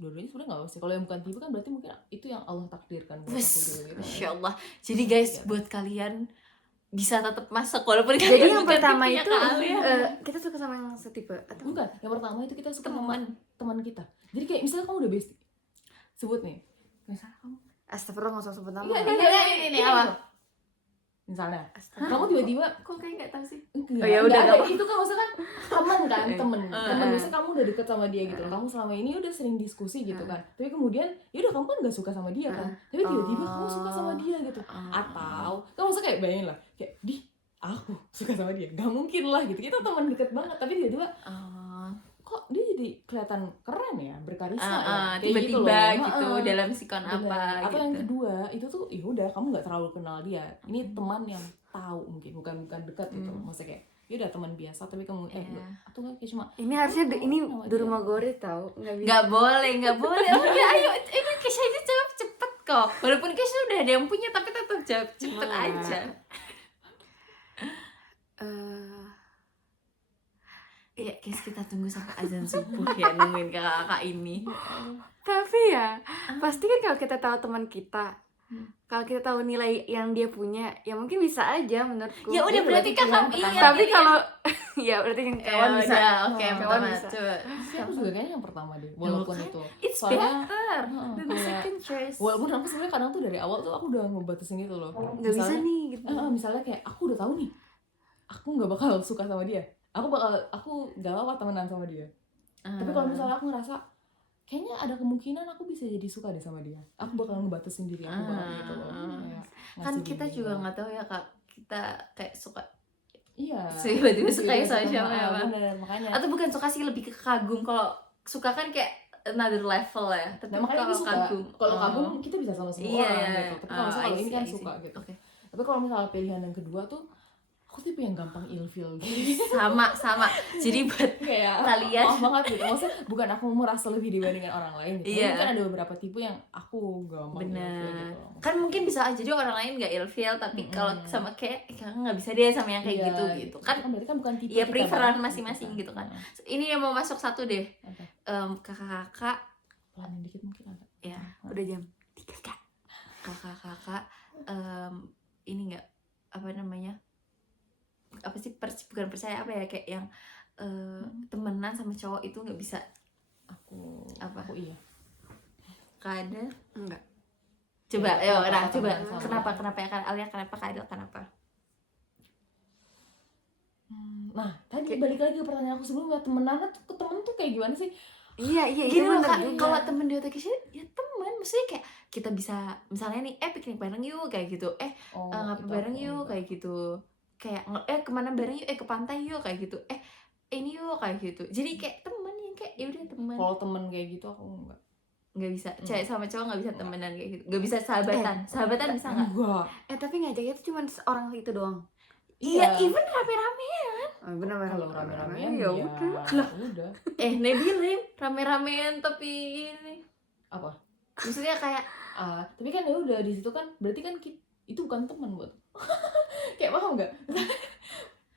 dua-duanya sebenarnya nggak sih. Kalau yang bukan tipe kan berarti mungkin itu yang Allah takdirkan buat aku gitu. Masya Allah. Jadi guys, buat kalian bisa tetap masuk walaupun jadi kalian yang bukan pertama tipenya itu kalian. kita suka sama yang setipe atau bukan? Yang pertama itu kita suka teman kita. Jadi kayak misalnya kamu udah bestie, sebut nih. Misalnya kamu astagfirullah, nggak usah sebut nama. ini apa? Misalnya kamu tiba-tiba Kok kayak nggak tahu sih? ya udah itu kan maksudnya kan teman kan, temen misalnya kamu udah deket sama dia gitu, kamu selama ini udah sering diskusi gitu kan, tapi kemudian ya udah kamu kan nggak suka sama dia kan, tapi tiba-tiba kamu suka sama dia gitu, atau kamu maksudnya kayak bayangin lah kayak aku suka sama dia, nggak mungkin lah gitu, kita teman deket banget tapi tiba-tiba kok dia jadi kelihatan keren ya, berkarisma ya, tiba-tiba gitu dalam sikon apa atau gitu. yang kedua itu tuh ya udah kamu nggak terlalu kenal dia, ini teman yang tahu mungkin bukan dekat gitu, maksudnya kayak ya udah teman biasa tapi kamu atau kayak cuma ini harusnya ini di rumah Gori tahu, nggak boleh ya ayo ini Kesha aja jawab cepet kok, walaupun Kesha udah ada yang punya tapi tetap jawab cepet aja. Iya guys, kita tunggu sampai azan subuh ya nungguin kakak ini. Tapi ya pasti kan kalau kita tahu teman kita, kalau kita tahu nilai yang dia punya, ya mungkin bisa aja menurutku. Ya udah berarti kakak tapi kalau ya berarti yang kawan bisa. Oke, kawan bisa. Coba. Aku juga kayaknya yang pertama deh, walaupun itu It's soalnya better than the second choice. walaupun aku sebenarnya kadang tuh dari awal tuh aku udah ngebatasin gitu loh, Nggak bisa nih gitu. Misalnya kayak aku udah tahu nih aku nggak bakal suka sama dia, aku nggak apa temenan sama dia, tapi kalau misalnya aku ngerasa kayaknya ada kemungkinan aku bisa jadi suka deh sama dia, aku bakal ngebatasin diri aku banget gitu loh. Kan kita juga nggak tahu ya kak, kita kayak suka tiba-tiba suka sama siapa ya, makanya. Atau bukan suka sih, lebih ke kagum. Kalau suka kan kayak another level ya, tapi kalau kagum kita bisa sama semua orang gitu, tapi kalau ini kan suka gitu. Tapi kalau misalnya pilihan yang kedua tuh aku tipe yang gampang ilfeel gitu. sama jadi buat kayak kalian maaf banget gitu, maksudnya bukan aku merasa lebih dibandingkan orang lain gitu. Kan ada beberapa tipe yang aku gampang ilfeel gitu. Kan mungkin bisa aja juga orang lain nggak ilfeel, tapi kalau sama kayak nggak bisa deh sama yang kayak gitu kan berarti kan bukan tipe ya preferan masing-masing gitu kan. Ini yang mau masuk satu deh, kakak-kakak pelanin dikit mungkin ada ya, udah jam 3 kak. Kakak-kakak ini nggak apa namanya, apa sih bukan percaya apa ya, kayak yang temenan sama cowok itu nggak bisa. Aku iya. Kada Enggak. Coba coba kenapa ya kan Alia, kenapa Kadel, kenapa? Nah tadi balik lagi ke pertanyaan aku sebelumnya, temenan tuh temen tuh kayak gimana sih? Iya gini loh kak, kalau temen di otak Kesha ya temen, maksudnya kayak kita bisa misalnya nih piknik bareng yuk kayak gitu, ngapa bareng yuk kayak gitu, kayak kemana bareng yuk, ke pantai yuk kayak gitu, ini yuk kayak gitu. Jadi kayak temen yang kayak ya udah temen. Kalau temen kayak gitu aku nggak bisa, cewek sama cowok nggak bisa temenan kayak gitu, nggak bisa sahabatan bisa nggak? Enggak. Tapi ngajaknya tuh cuma orang itu doang. Iya, even rame-rame kan. benar Kalau rame-ramean ya ya udah. Nebila rame-ramean tapi ini Apa? maksudnya kayak Tapi kan ya udah di situ kan berarti kan itu bukan teman buat. Kayak paham nggak?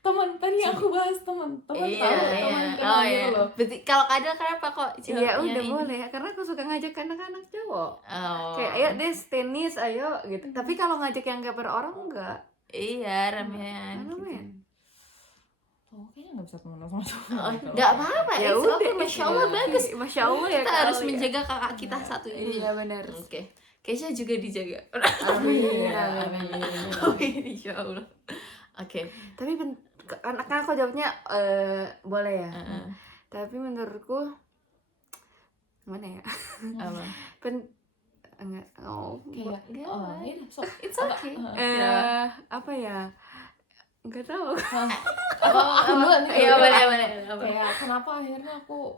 Teman tadi aku bahas teman tahu teman kenal gitu loh. Berarti kalau Kadel kenapa kok ya udah ini? boleh karena aku suka ngajak anak-anak cowok. Oh. Kayak ayo deh tenis ayo gitu. Tapi kalau ngajak yang gak per orang enggak. Iya ramean. Ramean. Oh, kayaknya nggak bisa temenan sama cowok. Nggak apa-apa Ya it's udah, okay. Masya Allah bagus. Masya Allah ya. Kita kalau harus ya. menjaga kakak kita satu ini. Iya benar. Oke. Keisha juga dijaga. Amin. Amin. Insya Allah. Oke. Tapi kan aku jawabnya boleh ya. Tapi menurutku mana ya? Apa? Enggak. Kayak ini sok It's okay. Apa ya? Enggak tahu. aku duluan nih. Iya boleh. Kayak kenapa akhirnya aku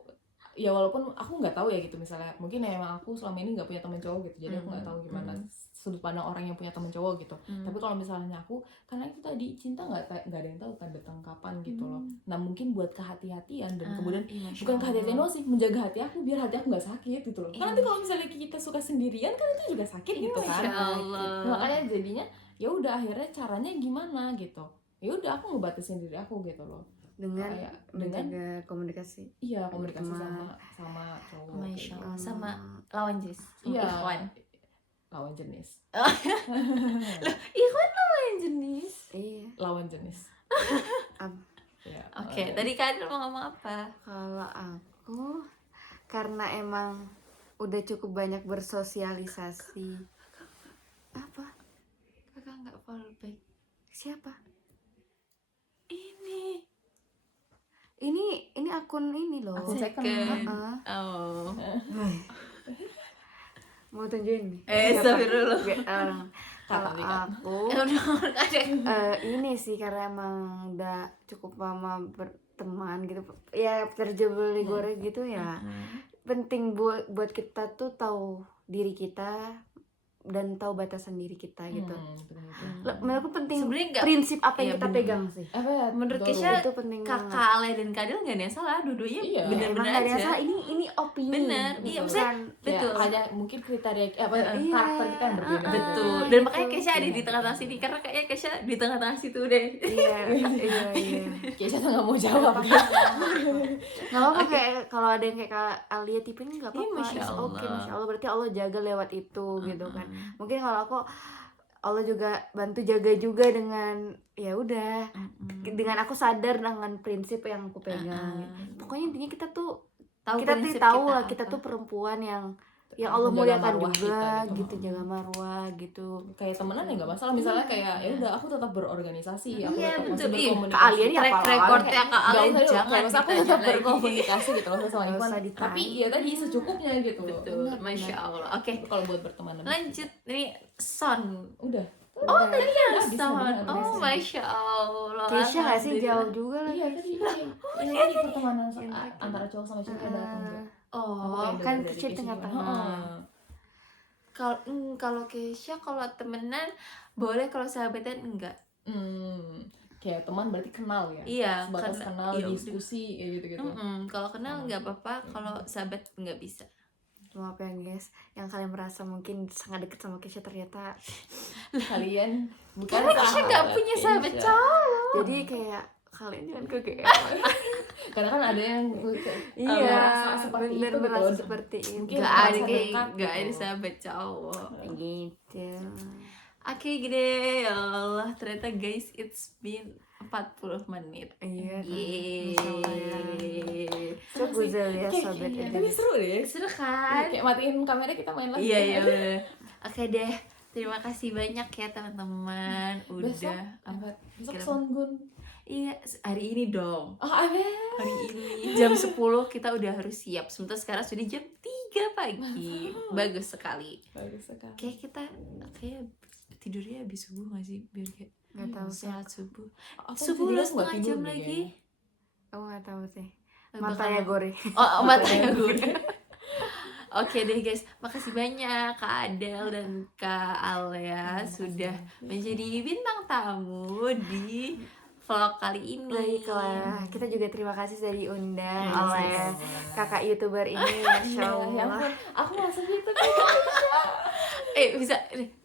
ya walaupun aku nggak tahu ya gitu misalnya mungkin ya emang aku selama ini nggak punya teman cowok gitu jadi aku nggak tahu gimana sudut pandang orang yang punya teman cowok gitu. Tapi kalau misalnya aku karena itu tadi cinta nggak ada yang tahu kan datang kapan gitu loh. Nah mungkin buat kehati-hatian dan kemudian bukan kehati-hatian doang sih menjaga hati aku biar hati aku nggak sakit gitu loh. Karena nanti kalau misalnya kita suka sendirian kan itu juga sakit gitu kan. Makanya jadinya ya udah akhirnya caranya gimana gitu. Ya udah aku ngebatasin diri aku gitu loh. Dengan dengan komunikasi. Iya, komunikasi sama cowok. Masya Allah. Sama lawan jenis. Iya. Ikhwan. Lawan jenis. Ikhwan lawan jenis. Iya. Lawan jenis. Ya, Oke, tadi Kadel mau ngomong apa? Kalau aku karena emang udah cukup banyak bersosialisasi. Apa? Kakak nggak follow back. Siapa? Ini Ini akun ini loh. Akun second. Oh. Mau tunjukin nih. Astagfirullah. Kalau aku ini sih karena emang udah cukup lama berteman gitu. Ya terjebak gore gitu ya. Penting buat kita tuh tahu diri kita dan tahu batasan diri kita gitu. Menurutku penting Sebenarnya prinsip apa iya, yang kita bener. pegang sih. Menurut Betul. Keisha Itu penting banget. kakak Ale dan Kadel nggak ada yang salah, dua-duanya Iya. bener-bener Emang nggak ada yang aja. salah, ini opini. Bener, iya, maksudnya betul. Kayak ada mungkin kriteria karakter kita yang berbeda. Betul. Ah, Dan gitu. makanya Keisha ada di tengah-tengah sini karena kayaknya Keisha di tengah-tengah situ deh. Iya. Keisha tuh nggak mau jawab. Nggak apa-apa kayak kalau ada yang kayak Alia tipe ini nggak Iya, apa-apa. Masya It's okay, Allah. Masya Allah. Berarti Allah jaga lewat itu gitu kan. Mungkin kalau aku Allah juga bantu jaga juga dengan ya udah dengan aku sadar dengan prinsip yang aku pegang. Pokoknya intinya kita tuh kita prinsip tahu lah apa. kita tuh perempuan yang Allah Menjaga muliakan marwah juga kita gitu, jaga marwah gitu. Kayak temenan ya nggak masalah misalnya kayak ya udah aku tetap berorganisasi aku Iya, tetap betul. masih Ih, berkomunikasi. Kak Alia ini Track apa recordnya Kak Ale Nggak usah, jangan kayak masa aku ditanya tetap lagi. berkomunikasi gitu loh sama Nggak Ikhwan usah ditanya. tapi ya tadi secukupnya gitu loh. Betul, Masya Allah. Oke, Kalau buat berteman lanjut ini Son. udah Tadi ya Bisa, Son. bisa. Oh, Masya Allah. Keisha nggak sih Alhamdulillah. jauh juga lagi. iya tadi ini tadi pertemanan antara cowok sama cewek ada atau enggak. Oh, kan Keisha di tengah-tengah. Kalau Keisha kalau temenan boleh, kalau sahabatan enggak. Kayak teman berarti kenal ya. Iya, Sebatas karena- kenal, iya, udah. diskusi kayak gitu-gitu. Kalau kenal nggak apa-apa, kalau sahabat nggak bisa. Maaf ya guys, yang kalian merasa mungkin sangat dekat sama Keisha ternyata Kalian bukan Karena Keisha nggak punya sahabat cowok. jadi kayak kalian jangan kegeeran. Karena kan ada yang merasa seperti bener itu gitu merasa loh. seperti itu. Mungkin Nggak merasa ada kayak dekat nggak gitu. ada sahabat cowok. Gitu. Oke gede, ya Allah ternyata guys it's been 40 menit. Iya. Yeay. So guzel ya sobat Iya, Eden. tapi seru deh. Seru kan? Kayak matiin kamera kita main lagi. Iya iya bener. Oke deh, terima kasih banyak ya teman-teman. Besok Udah besok Kenapa? Songun. Iya, hari ini dong. Oh, ada. Hari ini jam 10 kita udah harus siap. Sementara sekarang sudah jam 3 pagi. Bagus sekali. Bagus sekali. Kayak kita kayak tidurnya habis subuh gak sih? Biar kayak Nggak tahu sih. sholat subuh. Apa Subuh jadi lu aku nggak setengah tidur jam nih lagi. kayaknya. Aku nggak tahu sih. Bakal- Matanya gore. Oh, matanya gue. Oke deh guys, makasih banyak Kak Adel dan Kak Alea sudah menjadi bintang tamu di vlog kali ini. Baiklah, kita juga terima kasih sudah diundang Yes, oleh yes. kakak YouTuber ini, Masya Ya Allah. ampun, aku masuk gitu. Bisa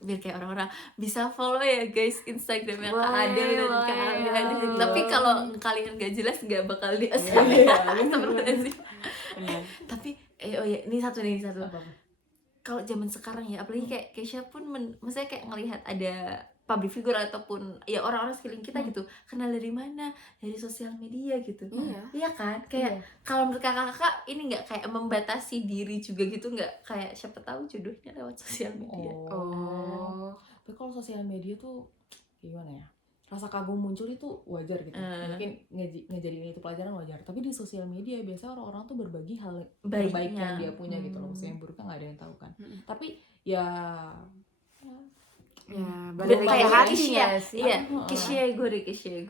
biar kayak orang-orang bisa follow ya guys Instagramnya Kak Boleh, Adel dan boleh. Kak Adel. Iya. Tapi kalau kalian gak jelas gak bakal di Tapi oh ya ini satu. Kalau zaman sekarang ya, apalagi kayak Kesha pun maksudnya kayak ngelihat ada public figure ataupun ya orang-orang sekeliling kita gitu, kenal dari mana? Dari sosial media gitu. Iya kan? Kayak kalau menurut kakak-kakak ini nggak kayak membatasi diri juga gitu, nggak kayak siapa tahu jodohnya lewat sosial media. Oh. Tapi kalau sosial media tuh gimana ya? Rasa kagum muncul itu wajar gitu. Mungkin ngejadiin itu pelajaran wajar. Tapi di sosial media biasa orang-orang tuh berbagi hal terbaik yang dia punya gitu loh. Maksudnya yang buruk kan nggak ada yang tahu kan. Tapi ya balik kayak hati Kisya, sih. iya, Kisya gore. Kisya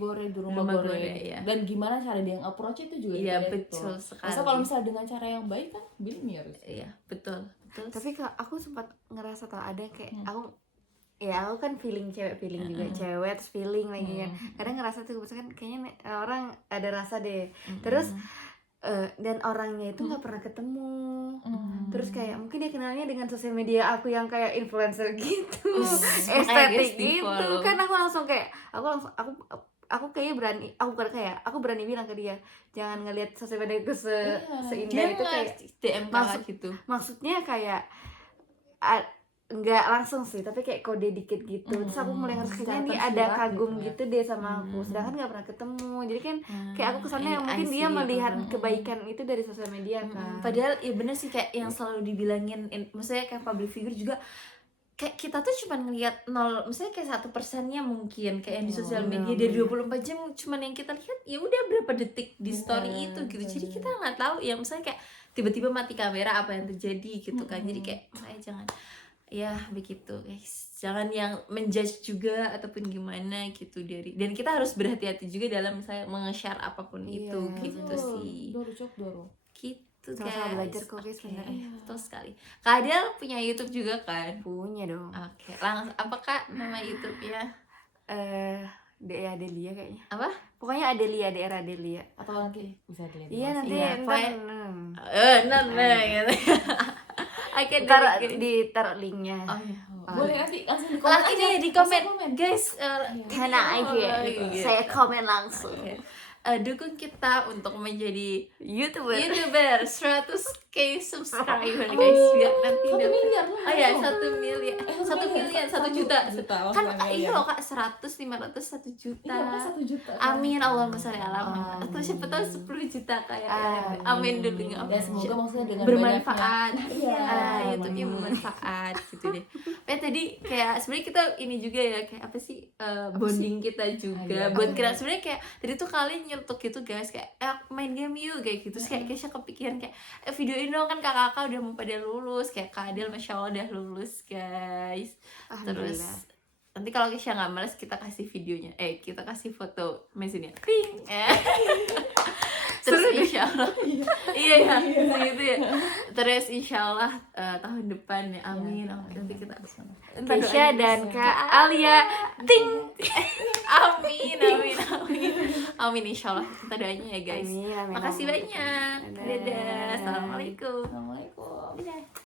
gore di rumah Rumah gore, gore, ya. Dan gimana cara dia approach itu juga Iya dilihat betul gitu. sekali. Masa kalau misalnya dengan cara yang baik kan belinya harus. Iya betul. Tapi aku sempat ngerasa tau ada kayak aku kan feeling juga cewek terus feeling lagi kan. Kadang ngerasa tuh misalkan kayaknya orang ada rasa deh. Terus dan orangnya itu nggak pernah ketemu. Terus kayak mungkin dia kenalnya dengan sosial media aku yang kayak influencer gitu, estetik gitu kan. Aku langsung kayak aku kayaknya berani bilang ke dia jangan ngelihat sosial media itu seindah itu, kayak DM gitu. maksudnya kayak nggak langsung sih tapi kayak kode dikit gitu. Terus aku mulai ngerasa kayaknya dia ada kagum gitu deh sama aku, sedangkan nggak pernah ketemu. Jadi kan kayak aku kesannya mungkin dia melihat kebaikan itu dari sosial media kan. Padahal ya bener sih kayak yang selalu dibilangin, maksudnya kayak public figure juga kayak kita tuh cuman ngelihat 0, misalnya kayak 1%-nya mungkin kayak yang di sosial media dari 24 jam cuman yang kita lihat ya udah berapa detik di story itu gitu. Jadi kita nggak tahu ya, misalnya kayak tiba-tiba mati kamera apa yang terjadi gitu kan. Jadi kayak jangan ya begitu guys, jangan yang menjudge juga ataupun gimana gitu dari, dan kita harus berhati-hati juga dalam misalnya nge-share apapun itu gitu sih gitu guys. Sama-sama belajar kok guys, bener. Betul sekali. Kak Adel punya YouTube juga kan? Punya dong. Oke, langsung apa Kak nama YouTube-nya? Adelia kayaknya. Apa? Pokoknya Adelia, daerah Adelia. Atau nanti bisa dilihat. Iya nanti gitu. Oke, ditaruh linknya. Oh iya. Boleh nanti langsung di komen. Langsung di komen. Guys, Karena aja saya komen langsung. Dukung kita untuk menjadi YouTuber 100k subscriber guys, biar nanti 1 miliar loh. Oh ya 1 miliar 1 juta kan iya loh Kak, 100, 500, 1 juta. Iya, 1 juta. Amin, Allahumma sholli ala Muhammad. Atau siapa tahu 10 juta kayak amin dulu. Ya semoga maksudnya dengan bermanfaat. Iya, YouTube-nya bermanfaat gitu deh. Tadi kayak sebenarnya kita ini juga ya, kayak apa sih bonding kita juga buat kira sebenarnya kayak tadi tuh kalian nyetuk gitu guys, kayak main game yuk kayak gitu. Terus kayak Kesha kepikiran kayak videoin dong, kan kakak-kakak udah mau pada lulus, kayak Kak Adel Masya Allah udah lulus guys. Terus nanti kalau Kesha nggak males kita kasih videonya, kita kasih foto mesinnya ping. Terus insyaallah iya gitu ya. Terus insyaallah tahun depan ya, amin. Nanti kita Kesha dan Kak Alia ting. Amin insyaallah, kita doanya ya guys. Amin. Makasih banyak. Dadah. Assalamualaikum. Assalamualaikum. Dadah.